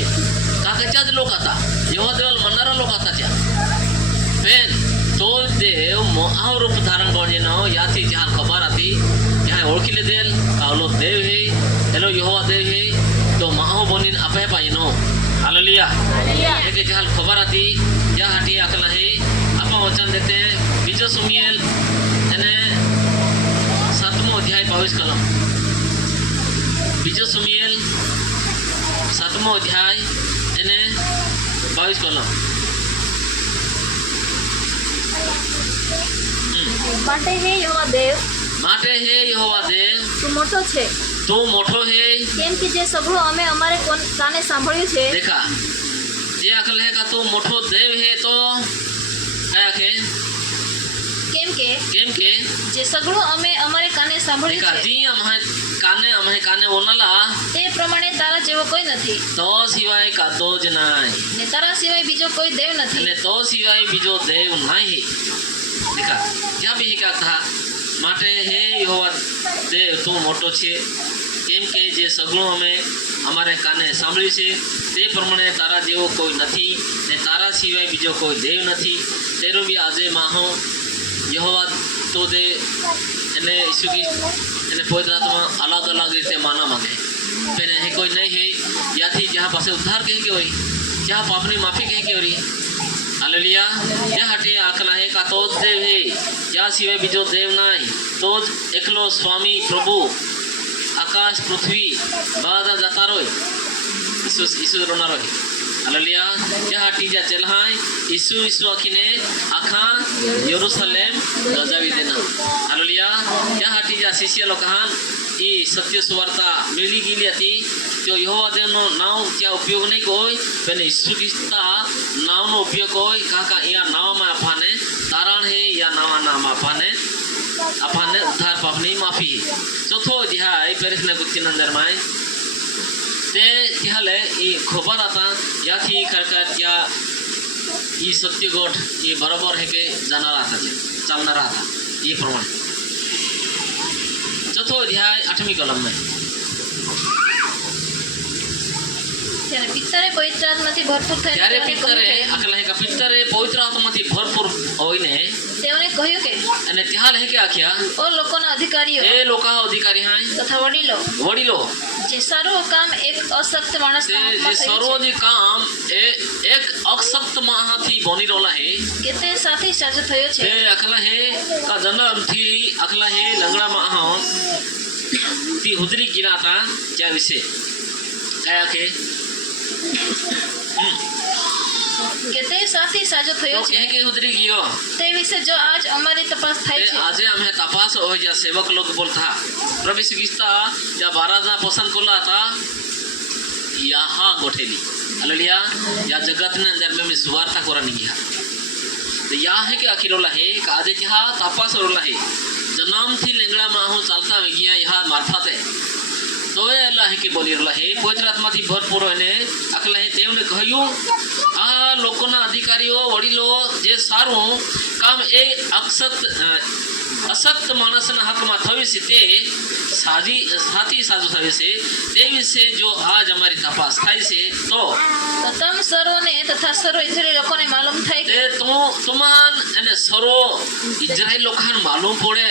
काकाच्याच लोक आता यहोवा देवाला म्हणणारा लोक आता त्या पेन तो देव मोहा रूप धारण करणे न याची जहां खबर आती यहाँ ओळखीले देल कावलो देव है हेलो यहोवा देव है तो माहो बनीन आपे पाई नो हालेलुया एक जहां खबर आती या हाटी अकला है आपा वचन देते हैं बीजो सुमियल એને 7મો અધ્યાય 22 કલમ બીજો સુમિયેલ 7મો અધ્યાય એને 22 કલમ માટે હે યહોવા દેવ માટે હે યહોવા દેવ તું મોટો છે તું મોટો હે કેમ કે જે સગળું અમે અમારે કાને સાંભળ્યું છે देखा જે અકલ હે કા તું મોટો દેવ હે તો કયા કે કેમ કે જે સગળું અમે અમારે કાને સાંભળ્યું देखा છે ती અમે કાને ઓનલા તે પ્રમાણે તારા જેવો કોઈ નથી તો સિવાય કાતો જ નહીં ને તારા સિવાય બીજો કોઈ દેવ નથી અને તો સિવાય બીજો દેવ નહીં देखा क्या भी क्या कहा માટે હે યહોવા દેવ તું મોટો છે કેમ કે જે સગળું અમે અમારે કાને સાંભળ્યું છે તે પ્રમાણે તારા જેવો કોઈ નથી ને તારા સિવાય બીજો કોઈ દેવ નથી તેરો બી આજે માહો યહોવા તો દે એને ઈસુ કી એને પવિત્ર આત્મા અલગ અલગ રીતે માના માંગે પેને હે કોઈ નહીં હે યાથી જ્યાં પાસે ઉદ્ધાર કહે કે હોય જ્યાં પાપની માફી કહે કે હોય હાલેલુયા જ્યાં હાટે આખલા હે કા તો જ દેવ હે જ્યાં સિવાય બીજો દેવ નહીં તો જ એકલો સ્વામી પ્રભુ આકાશ પૃથ્વી બધા જતા રોય ઈસુ રોના રોય હાલેલુયા જ્યાં હાટી જ્યાં ચલહાય ઈસુ આખીને આખા યરુશલેમ ગજાવી દેના હાલેલુયા જ્યાં હાટી જ્યાં શિષ્ય લોકો હાન એ સત્ય સુવાર્તા મિલી ગયેલી હતી તો યહોવા દેવનો નામ ત્યાં ઉપયોગ નહીં હોય પણ ઈસુ ખ્રિસ્તા નામનો ઉપયોગ હોય કાકા અહીંયા નામમાં આપણને તારણ હે યા નામા નામ આપણને ઉદ્ધાર પાપની માફી ચોથો અધ્યાય પેરિસને ગુત્તીના અંદરમાં તે ત્યાલે એ ખબર હતા યાથી કરકર ત્યાં એ સત્ય ગોઠ એ બરાબર હે કે જાનારા હતા ચાલનારા હતા એ પ્રમાણે ચોથો અધ્યાય 8મી કલમમાં ત્યારે પિત્તરે પવિત્ર આત્માથી ભરપૂર થઈને ત્યારે તેઓને કહ્યું પિત્તરે કે- આખલા હે કે પિત્તરે પવિત્ર આત્માથી ભરપૂર હોઈને તેઓને કહ્યું કે અને ત્યાં હે કે આખ્યા ઓ લોકોના અધિકારીઓ એ લોકો અધિકારી હાય તથા વડીલો જે સારું કામ એક અશક્ત તે માણસના જે હાથમાં થયું છે, સર્વોધિક કામ એ એક અક્ષક્ત માહાથી બની રોલા હે કે તે સાથી સાજો થયો છે તે આખલા હે કા જન્મથી આખલા હે લંગડા માહ તી હુદરી ગિરાતા ત્યાં વિશે કયા કે કે તે સાથી સાજો થયો તો છે કહે કે હુદરી ગયો તે વિશે જો આજ અમારી તપાસ તે થાય છે આજે અમે તપાસ હોય જ્યાં સેવક લોग બોલતા પ્રભુ ઈસુ ખ્રિસ્તા જ્યાં બારાજા પસંદ કોલા હતા યહા ગોઠેલી હાલેલુયા યા જગતને અંદર મેં સુવાર્તા કોરાની ગયા તો યા હે કે આખીરોલા હે કે આજે ત્યાં તપાસ રોલા હે જન્મથી લેંગડામાં હું ચાલતા આવી ગયા યહા મારફતે તો એ અલ્લાહ કે બોલી રોલા હે પવિત્ર આત્માથી ભરપૂર હોઈને આખલા હે તેમને કહ્યું આ લોકોના અધિકારીઓ વડીલો જે સારું કામ એ અસક્ત માણસના હકમાં થયું છે તે સાથી સાજુ થયું છે તે વિશે જો આજ અમારી તપાસ થાય છે તો તમ સર્વને તથા સર્વ ઇઝરાયેલી લોકોને માલુમ થાય તે તુમાન અને સર્વો ઇઝરાયલ લોકોને માલુમ પડે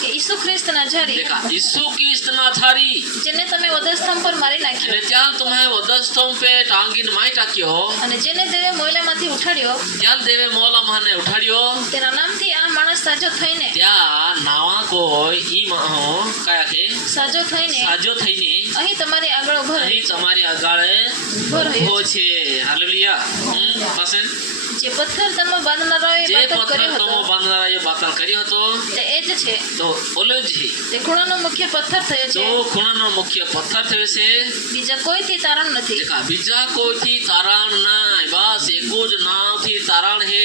કે ઈસુ ખ્રિસ્ત નાઝારી દેખા ઈસુ ખ્રિસ્તના થારી જેને તમે વધસ્તંભ પર મારી અને નાખ્યો ત્યાં તમે વધસ્તંભ પે ટાંગીને માઈ ટાક્યો અને જેને દેવે મોયલામાંથી ઉઠાડ્યો ત્યાં દેવે મોલા માને ઉઠાડ્યો તેના નામથી આ માણસ સાજો થઈને ત્યાં નાવા કોઈ ઈ માહો કયા કે સાજો થઈને સાજો થઈને અહીં તમારી આગળ ઉભો રહ્યો અહીં તમારી આગળ ઉભો રહ્યો ઉભો છે હાલેલુયા પાસે જે પથ્થર તમે બાંધનારાઓએ જે બાતલ પથ્થર કર્યો તમો હતો બાંધનારાએ બાતલ કર્યો હતો તે એ જ છે તો ઓલો જ છે તે ખૂણાનો મુખ્ય પથ્થર થયો તો છે ખૂણાનો મુખ્ય પથ્થર થયો છે બીજા કોઈથી તારણ નથી દેખા બીજા કોઈથી તારણ નહીં બસ એકુ જ નામથી તારણ હે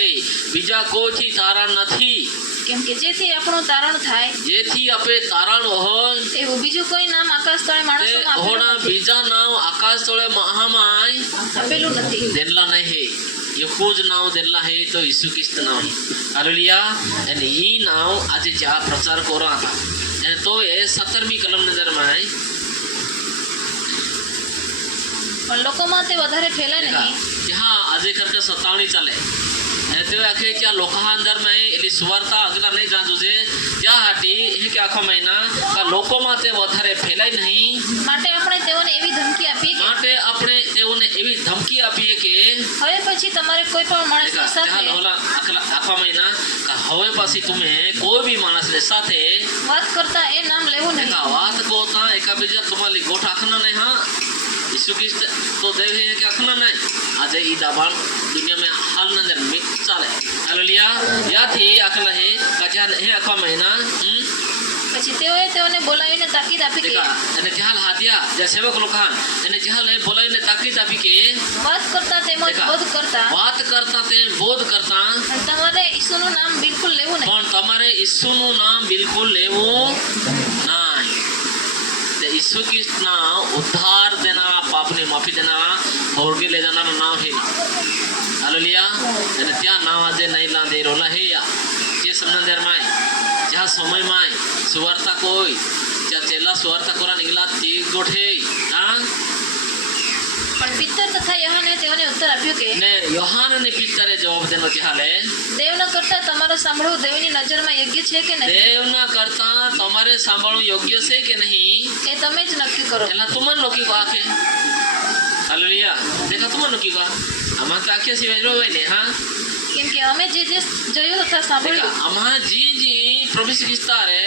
બીજા કોઈથી તારણ નથી કેમ કે જેથી આપણું તારણ થાય જેથી આપણે તારણ હોય એવું બીજું કોઈ નામ આકાશ તળે તે માણસોમાં આપેલું હોણા નથી. બીજા નામ આકાશ તળે મહામાય આપેલું નથી દેલા નહીં હે એકુ જ નામ દેલા હે તો ઈસુ ખ્રિસ્ત નામ હાલેલુયા અને ઈ નામ આજે જ્યાં પ્રચાર કોરા હતા અને તો એ 17મી કલમ નજરમાં પણ લોકોમાં તે વધારે ફેલાય નહીં ત્યાં આજે ખરેખર સતાવણી ચાલે અને તે આખરે ત્યાં લોકોના અંદરમાં એટલી સુવાર્તા અગલા નહીં જાણતું છે ત્યાં હાટી એ કે આખા મહિના લોકોમાં તે વધારે ફેલાય નહીં માટે આપણે તેઓને એવી ધમકી આપીએ કે માટે આપણે તેઓને એવી ધમકી આપીએ કે હવે પછી તમારે કોઈ પણ માણસની સાથે આખા મહિના હવે પછી તમે કોઈ બી માણસને સાથે વાત કરતા એ નામ લેવું નહીં વાત કોતા એકાબીજા તમારી ગોઠ આખના નહીં હા ઈસુ ખ્રિસ્ત તો દેવ હે કે આખના નહીં આજે ઈ દાબાણ દુનિયા में हाल नजर में चाले हालेलुया याથી આખલા હે કાજા હે આખા મહિના પછી તેઓએ તેઓને બોલાવીને તાકીદ આપી કે દેખા અને ત્યાં હાદિયા જે સેવક લોકાન અને ત્યાં બોલાવીને તાકીદ આપી કે વાત કરતા તેમજ બોધ કરતા વાત કરતા તે બોધ કરતા અને તમારે ઈસુનું નામ બિલકુલ લેવું નહીં પણ તમારે ઈસુનું નામ બિલકુલ લેવું નહીં તે ઈસુ ખ્રિસ્તના ઉદ્ધાર દેનારા પાપની માફી દેનારા હોરગે ले जाणारा नाव हे हालेलुया અને ત્યાં નામ આજે નહીં લા દે રોલા હે જે સમંદરમાં જ્યાં સમયમાં સુવાર્તા કોઈ જ્યાં ચેલા સુવાર્તા કોરા નીકળા તે ગોઠે હા પણ પિત્તર તથા યહોને તેઓને ઉત્તર આપ્યો કે ને યોહાનને પિત્તરે જવાબ દેનો ચાલે દેવ ન કરતા તમારો સાંભળવું દેવની નજરમાં યોગ્ય છે કે નહીં દેવના કરતા તમારે સાંભળવું યોગ્ય છે કે નહીં એ તમે જ નક્કી કરો એલા તુમન નક્કી કહો આખે હાલેલુયા દેખા તુમન નક્કી કહો આમાં તો આખે સિવાય રોવાય ને હા કેમ કે અમે જે જોયું તથા સાંભળ્યું દેખા આમાં જી પ્રભુ શ્રી ખ્રિસ્તા રે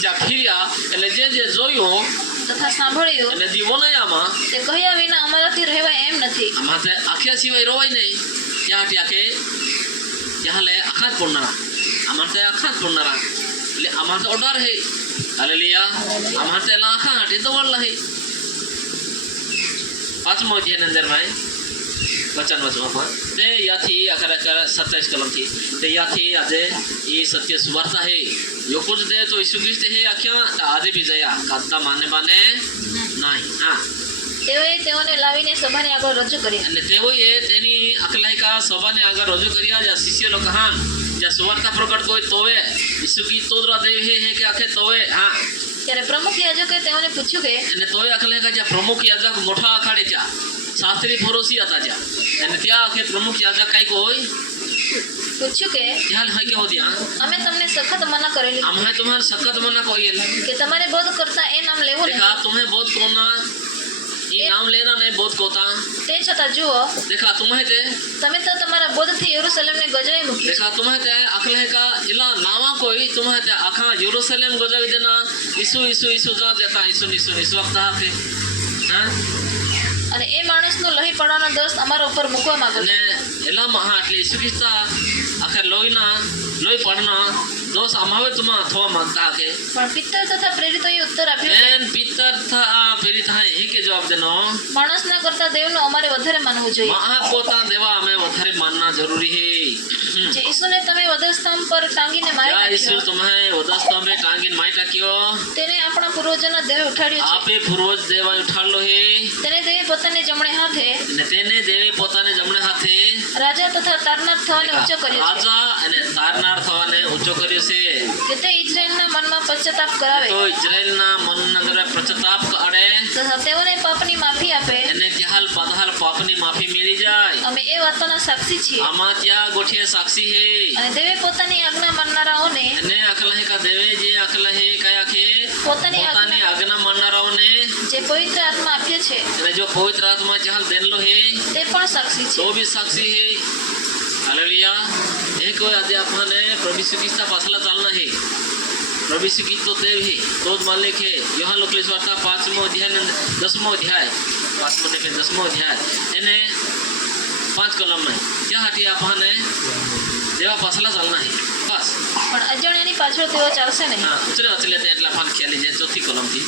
જ્યાં ફીર્યા એટલે જે જોયું તથા સાંભળ્યું અને દીવો નહીં આમાં તે કહ્યા વિના અમારાથી રહેવાય એમ નથી આમાં તો આખે સિવાય રોવાય નહીં ત્યાં આખે ત્યાં લે આખા જ પડનારા આમાં તો આખા જ પડનારા એટલે આમાં તો ઓર્ડર હે હાલેલુયા આમાં તો એલા આખા હાટે તો વળલા હે પાંચમો અધ્યાયની અંદર ભાઈ વચન વાંચવામાં તે યાથી આખર 27 કલમથી તે યાથી આજે એ સત્ય સુવાર્તા હે यो कुछ दे तो यीशु ख्रिस्त हे आख्या आदि भी जया काता माने माने નહીં હા તેઓએ તેઓને લાવીને સભાને આગળ રજૂ કરી અને તેઓએ તેની અકલાયકા સભાને આગળ રજૂ કર્યા જ્યાં શિષ્ય લોકો હાન જ્યાં સુવાર્તા પ્રગટ કોઈ તોવે ઈસુ કી તોદરા દેવ હે કે આખે તોવે હા ત્યારે પ્રમુખ યાજકે તેઓને પૂછ્યું કે અને તોય અકલાયકા જ્યાં પ્રમુખ યાજક મોટા અખાડે જ્યાં શાસ્ત્રી ફરોશી હતા જ્યાં અને ત્યાં આખે પ્રમુખ યાજક કઈ કોઈ પૂછ્યું કે ખ્યાલ હોય કે હો ત્યાં અમે તમને સખત મના કરેલી હમણાં तुम्हारे सख्त मना कोई કે તમારે બોધ કરતા એ નામ લેવું देखा નહીં तुम्हें बहुत कोना ये नाम लेना नहीं बहुत कोता તે છતાં જુઓ देखा तुम्हें ते તમે તો તમારા બોધથી યરૂશલેમને ગજવાઈ મૂકી देखा तुम्हें ते अकले का इला नावा कोई तुम्हें ते आखा यरूशलेम गजावी देना यीशु यीशु यीशु जा देता यीशु यीशु इस वक्त आके हां અને એ માણસનો લહી પડવાનો દોષ અમારા ઉપર મૂકવા માંગો છો અને એલા મહા એટલે ઈસુ ખ્રિસ્તા આખે લોહી પડના દોષ અમાવે તુમા થવા માંગતા કે પણ પિત્તર તથા પ્રેરિતોએ ઉત્તર આપ્યો બેન પિત્તર થા પ્રેરિત હા એ કે જવાબ દેનો માણસના કરતા દેવનું અમારે વધારે માનવું જોઈએ મહા પોતા દેવા અમે વધારે માનના જરૂરી હે જે ઈસુને તમે વધસ્તંભ પર ટાંગીને મારી क्या ईश्वर નાખ્યો तुम्हें वधस्तंभ में टांगिन माई टाक्यो તેને આપણા પૂર્વજોના દેવે ઉઠાડ્યો છે आपे पूर्वज देवा उठाड़लो हे તેને દેવે પોતાને જમણે હાથે ने तेने देवे पोताने जमणे हाथे રાજા તથા તારનાર થવાને ઊંચો કર્યો છે राजा અને તારનાર થવાને ઊંચો કર્યો છે કે તે ઇઝરાયલના મનમાં પશ્ચાતાપ કરાવે તો ઇઝરાયલના મનના અંદર પશ્ચાતાપ કરે તથા તેઓને પાપની માફી આપે અને ત્યાલ પધાલ પાપની માફી મળી જાય અમે એ વાતોના સાક્ષી છીએ આમાં ત્યાં ગોઠીએ સાક્ષી હે અને દેવે પોતાની આજ્ઞા માનનારાઓને અને અકલહે કા દેવે જે અકલહે કયા કે પોતાની પોતાની આજ્ઞા માનનારાઓને જે પવિત્ર આત્મા આપ્યો છે અને જો પવિત્ર આત્મા ચાલ દેનલો હે તે પણ સાક્ષી છે तो भी साक्षी है हालेलुया एक आदि आपने प्रभु यीशु ख्रिस्ता पासला चालना है प्रभु यीशु ख्रिस्त तो देव है तो मालिक है यूहन्ना लोकलिस वार्ता 5वां अध्याय 10वां अध्याय 5वां ने 10वां अध्याय एने 5 कलम में क्या हटी आपने देवा पासला चालना है बस પણ અજાણ્યાની પાછળ તેઓ ચાલશે નહીં हां उतरे अचले ते એટલા પાન ખ્યાલી જાય ચોથી કલમ થી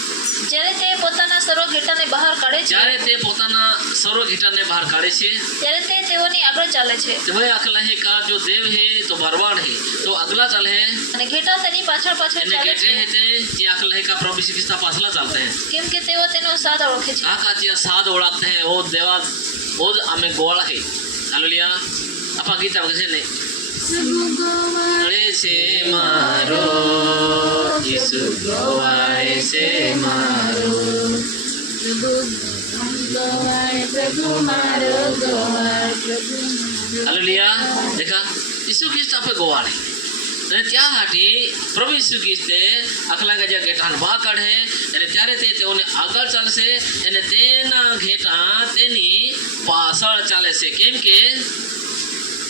જ્યારે તે પોતાના સર્વ ઘેટાને બહાર કાઢે છે જ્યારે તે પોતાના સર્વ ઘેટાને બહાર કાઢે છે ત્યારે તે તેઓની આગળ ચાલે છે तो वह अकला है का जो देव है तो भरवाड़ है तो अगला चल है અને ઘેટા તેની પાછળ પાછળ એને ચાલે कहते છે हैं ते ये अकल है का प्रभु यीशु ख्रिस्ता पासला चलते हैं કેમ કે તેઓ તેનો સાદ ઓળખે છે का चिया साध ओळखते हैं वो देवा वो हमें गोवाळ है हालेलुया आपा गीता में ने अरे से मारो यीशु गोवाळे से मारो हालेलुया देखा यीशु ख्रिस्त आपे गोवाळे અને ત્યાં હાટી પ્રભુ ઈસુ ખ્રિસ્તે આખલા ગજા ઘેટાને બહાર કાઢે અને ત્યારે તે તેઓને આગળ ચાલશે અને તેના ઘેટા તેની પાછળ ચાલે છે કેમ કે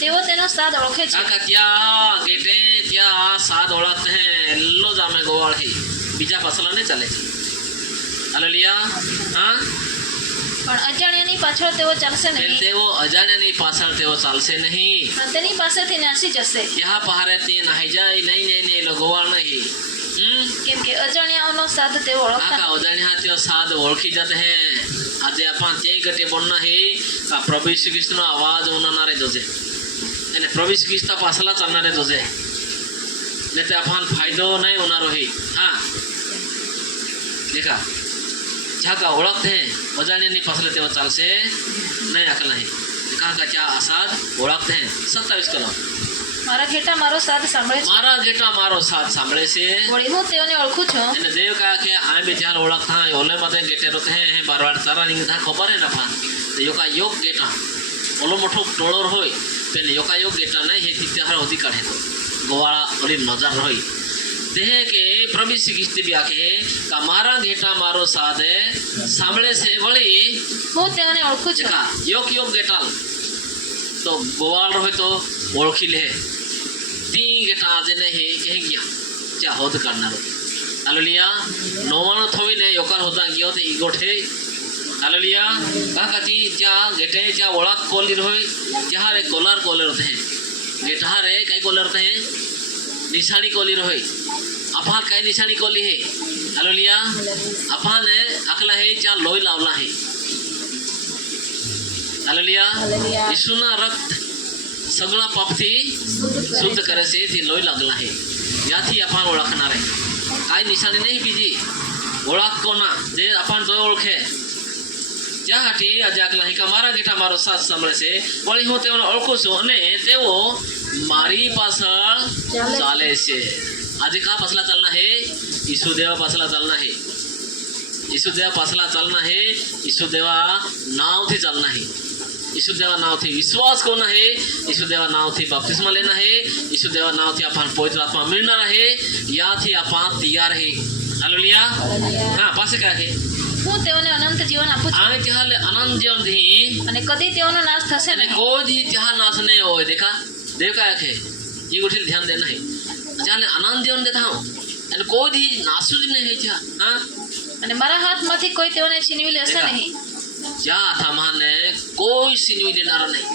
તેઓ તેનો સાદ ઓળખે છે કાકા ત્યાં ઘેટે ત્યાં સાદ ઓળખते हैं લો જામે ગોવાળ હે બીજા પાછળ ને ચાલે છે હાલેલુયા હા પણ અજાણ્યાની પાછળ તેઓ ચાલશે નહીં તેઓ અજાણ્યાની પાછળ તેઓ ચાલશે નહીં પણ તેની પાસેથી નાસી જશે ત્યાં પહારે તે નાહી જાય નહીં નહીં નહીં લો ગોવાળ નહીં કેમ કે અજાણ્યાઓનો સાદ તેઓ ઓળખતા કાકા અજાણ્યા હાથે સાદ ઓળખી जाते हैं આજે આપણ તે ગટે બોલના હે કા પ્રભુ ઈસુ ખ્રિસ્તનો અવાજ ઉનારે જોજે અને પ્રભુ ઈસુ ખ્રિસ્તા પાછલા ચાલનારે જોજે ને તે આપણ ફાયદો નહીં ઉનારો હે હા देखा जाका ओळखते हैं अजाण્યાની પાછળ તેઓ ચાલશે નહીં અકલ નહીં કાકા क्या साद ओळखते हैं 27 कलम મારા ઘેટા મારો સાદ સાંભળે છે મારા ઘેટા મારો સાદ સાંભળે છે વળી હું તેઓને ઓળખું છું અને દેવ કહે કે આ બે ચાલ ઓળખતા ઓલે માતે ગેટે રોતે હે બારવાડ તારા ની ધા ખબર હે ના પાન તો યોકા યોગ ગેટા ઓલો મોટો ટોળર હોય પેલે યોકા યોગ ગેટા નહીં હે તી તારા ઓધી કાઢે તો गोवाड़ा ओली नजर रही देह के प्रभु श्री कृष्ण भी आके का मारा घेटा मारो साधे सामने से वળી હું તેઓને ઓળખું છું देखा योग गेटाल तो गोवाल रहे तो ओळखी ले ती गेटा आज नहीं कह गया क्या होद करना रो हालेलुया नोवानो थोई ने योकार होता गयो ते इगोठे हालेलुया काकाची त्या गेटे त्या ओळख कोली रहोय त्या रे कोलार कोले रहते हैं गेटा रे कई कोले रहते हैं निशानी कोली रहोय अपान कई निशानी कोली है हालेलुया अपान अकला है त्या लोई लावला है हालेलुया यीशुना रक्त सगळा पापथी शुद्ध करे से ती लोई लागला है याथी अपान ओळखणार आहे काय निशाणी नाही बीजी ओळख कोना जे अपान जो ओळखे त्यासाठी આજે આકલા હી મારા ગીઠા મારો સાથ સાંભળે છે વળી હું તેઓને ઓળખું છું અને તેઓ મારી પાછળ ચાલે છે આજે કા પાછલા ચાલના હે ઈસુદેવા પાછલા ચાલના હે ઈસુદેવા પાછલા ચાલના હે ઈસુદેવા નાવથી ચાલના હે ઈસુદેવા નાવથી વિશ્વાસ કોના હે ઈસુદેવા નાવથી બપ્તિસ્मा लेना है ઈસુદેવા નાવથી अपन पवित्र आत्मा मिलना है याथी अपन तैयार है हालेलुया हां पासे क्या है હું તેઓને અનંત જીવન આપું છું आवे त्याले अनंत जीवन दी અને કદી તેઓનો નાશ થશે અને નહીં કોઈ દી ત્યાં નાશ નહીં હોય देखा देव का है ये गोठी ध्यान देना है जाने अनंत जीवन देता हूं અને કોઈ દી નાશ જ નહીં છે हां અને મારા હાથમાંથી કોઈ તેઓને છીનવી લેશે देखा નહીં क्या था माने कोई सिनवी देनारा नहीं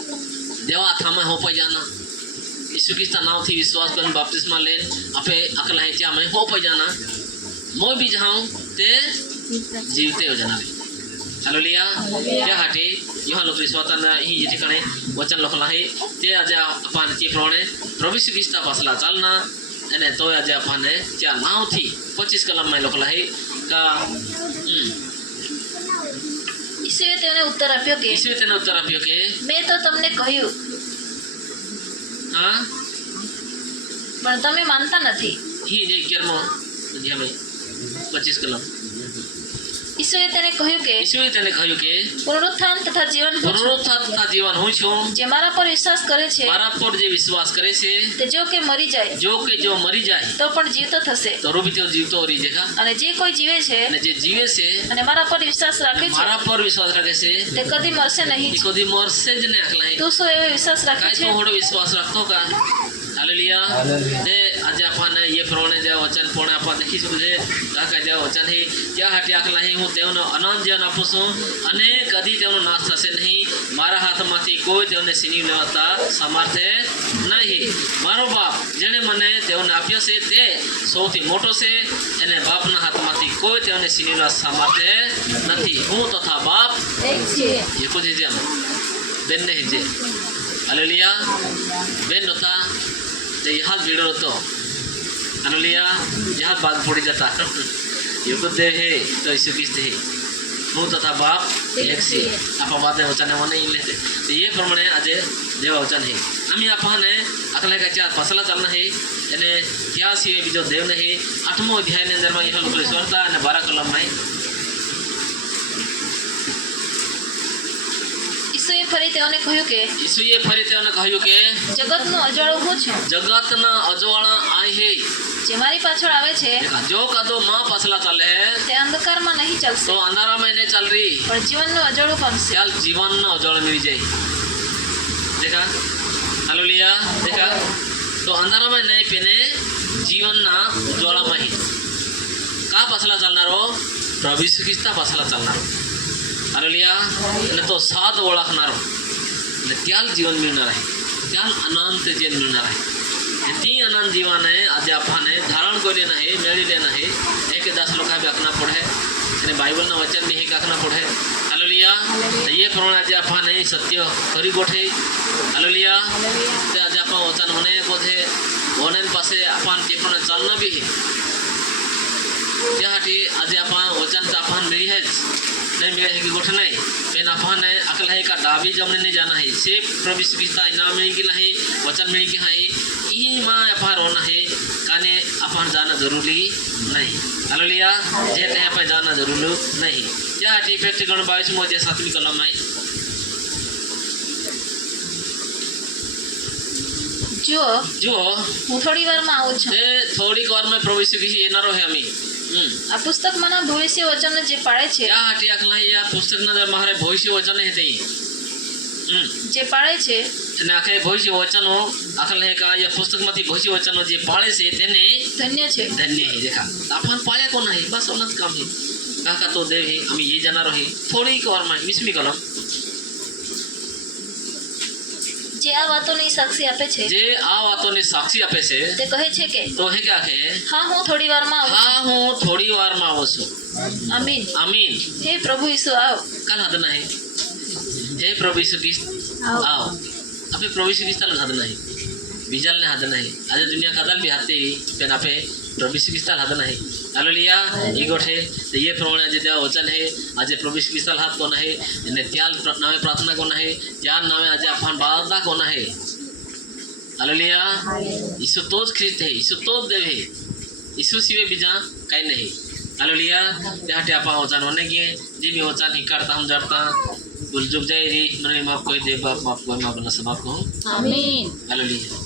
देवा था मैं हो पाई जाना यीशु क्रिस्त नाम थी विश्वास कर बपतिस्मा ले अपे अकल है क्या मैं हो पाई जाना मैं भी जाऊं ते जीवते हो जाना हालेलुया त्या हाटी यहाँ लोक स्वतः ही ये ठिकाणी वचन लोकला है ते आज अपन ते प्रमाणे प्रभु श्री ख्रिस्त पासला चालना અને તો આજે આપણને ત્યાં નાવથી 25 કલમમાં લખેલા है का ઈસુએ તેઓને ઉત્તર આપ્યો કે ઈસુએ તેને ઉત્તર આપ્યો કે મેં તો તમને કહ્યું હા પણ તમે માનતા નથી ही ने 11મો અધ્યાય 25 કલમ ઈસુએ તેને કહ્યું કે ઈસુએ તેને કહ્યું કે પુનરુત્થાન તથા જીવન હું છું. પુનરુત્થાન તથા જીવન હું છું જે મારા પર વિશ્વાસ કરે છે મારા પર જે વિશ્વાસ કરે છે તે જો કે મરી જાય જો મરી જાય તો પણ જીવતો થશે તો રૂપી તેઓ જીવતો રહી જશે અને જે કોઈ જીવે છે અને જે જીવે છે અને મારા પર વિશ્વાસ રાખે છે મારા પર વિશ્વાસ રાખે છે તે કદી મરશે નહીં એ કદી મરશે જ નહીં આખલા તું શું એવો વિશ્વાસ રાખે काय છે तो होड़ो विश्वास रखतो का हालेलुया दे आज अपन ये प्रमाणे जे वचन पण आपण देखी शकू છે કાકા જે વચન હે ત્યાં હાટી આખલા હે હું તેઓનો અનંત જીવન આપું છું અને કદી તેઓનો નાશ થશે નહીં મારા હાથમાંથી કોઈ તેઓને છીનવી લેવાતા સામર્થ્ય નહીં મારો બાપ જેણે મને તેઓને આપ્યો છે તે સૌથી મોટો છે અને બાપના હાથમાંથી કોઈ તેઓને છીનવી લેવા સામર્થ્ય નથી હું તથા બાપ એક છે એ કોઈ જે બેન નહીં જે हालेलुया बेन होता जे यहाँ भीड़ होतो हालेलुया यहाँ बाग फोड़ी जाता ये तो देव है तो यीशु क्रिस्त है હું તથા બાપ એક છે આપા બાદે વચન મને ઈ લેતે તો ये प्रमाणे आज देव वचन है आम्ही आपाने अकले का चार फसला चालना है અને क्या सिवाय બીજો देव नहीं 8મો અધ્યાય ની અંદર માં ઈહો લોકો સ્વરતા અને 12 કલમ માં ઈસુએ ફરી તેઓને કહ્યું કે ઈસુએ ફરી તેઓને કહ્યું કે જગતનું અજવાળું હું છું જગતના અજવાળા આય હે જે મારી પાછળ આવે છે देखा जो कदो माँ पासला चले है તે અંધકારમાં નહીં ચાલશે तो अंधारा में नहीं चल रही પણ જીવનનું અજવાળું પામશે क्या जीवन न उजाड़ मिल जाए देखा हालेलुया देखा तो अंधारा में नहीं पहने जीवन ना उज्ज्वला में ही का पासला चलना रो प्रभु यीशु ख्रिस्त पासला चलना रो हालेलुया ने तो साथ ओळखणार ने त्याल जीवन मिळणार आहे त्याल अनंत जीवन मिळणार आहे ती अनंत जीवन है आज आपने धारण कर लेना है मेरी लेना है एक 10 लोग भी आखना पड़े यानी बाइबल ना वचन भी आखना पड़े हालेलुया तो ये प्रमाण आज आपने सत्य करी गोठे हालेलुया ते आज आप वचन होने को थे होने पासे अपन ते पण चालना भी है त्यासाठी आज आपण वचन तर आपण मिळी है नहीं मिळे है की गोठ नाही पण आपण अकल है का डाबी जमने नहीं जाना है से प्रभु यीशु ख्रिस्त इनाम मिळी की नाही वचन मिळी की है ई मां अपन रोना है काने अपन जाना जरूरी नहीं हालेलुया जे ते अपन जाना जरूरी नहीं त्यासाठी प्रत्येक 22 मध्ये 7મી कलम आहे જુઓ જુઓ હું થોડી વારમાં આવું છું તે થોડીક વારમાં પ્રભુ ઈસુ ખ્રિસ્ત येणार आहे आम्ही આ પુસ્તકમાંના ભવિષ્ય વચન જે પાળે છે यासाठी आखला या पुस्तकनं महारे भविष्य वचन हे ते જે પાળે છે અને આખરે ભવિષ્ય વચનો આખલે का या पुस्तकમાંથી भविष्य वचनो जे पाळे છે તેને ધન્ય છે धन्य है देखा आपण पाळ्या कोण आहे बस ओनच काम आहे काका तो देव है आम्ही ये जाणार आहे थोडी एक वारमा 20મી कलम જે આ વાતોની સાક્ષી આપે છે જે આ વાતોની સાક્ષી આપે છે તે કહે છે કે તો હે क्या है હા હું થોડી વારમાં આવું હા હું થોડી વારમાં આવું છું છું આમીન આમીન હે પ્રભુ ઈસુ આવ કાલ हात नाही हे प्रभु ईसु ख्रिस्त આવ आओ आपे प्रभु ईसु ख्रिस्ताला हात नाही बिजालने हात नाही आज दुनिया कादाल भी हाते पण आपे प्रभु ईसु ख्रिस्ताला हात नाही हालेलुया ई गोठे ते ये प्रमाणे आज त्या वचन है आज प्रभु ईसु ख्रिस्ताला हात कोण आहे અને त्या नावे प्रार्थना कोण आहे त्या नावे आज आपण बाळगता कोण आहे हालेलुया ईसु तोच ख्रिस्त है ईसु तोच देव है ईसु सिवाय बीजा काही नाही हालेलुया त्यासाठी आपण वचन होणे की जी मी वचन ही करता हम जरता भूल चूक जाए री मैंने माफ कोई दे बाप माफ कोई माफ ना समाप्त हो આમીન हालेलुया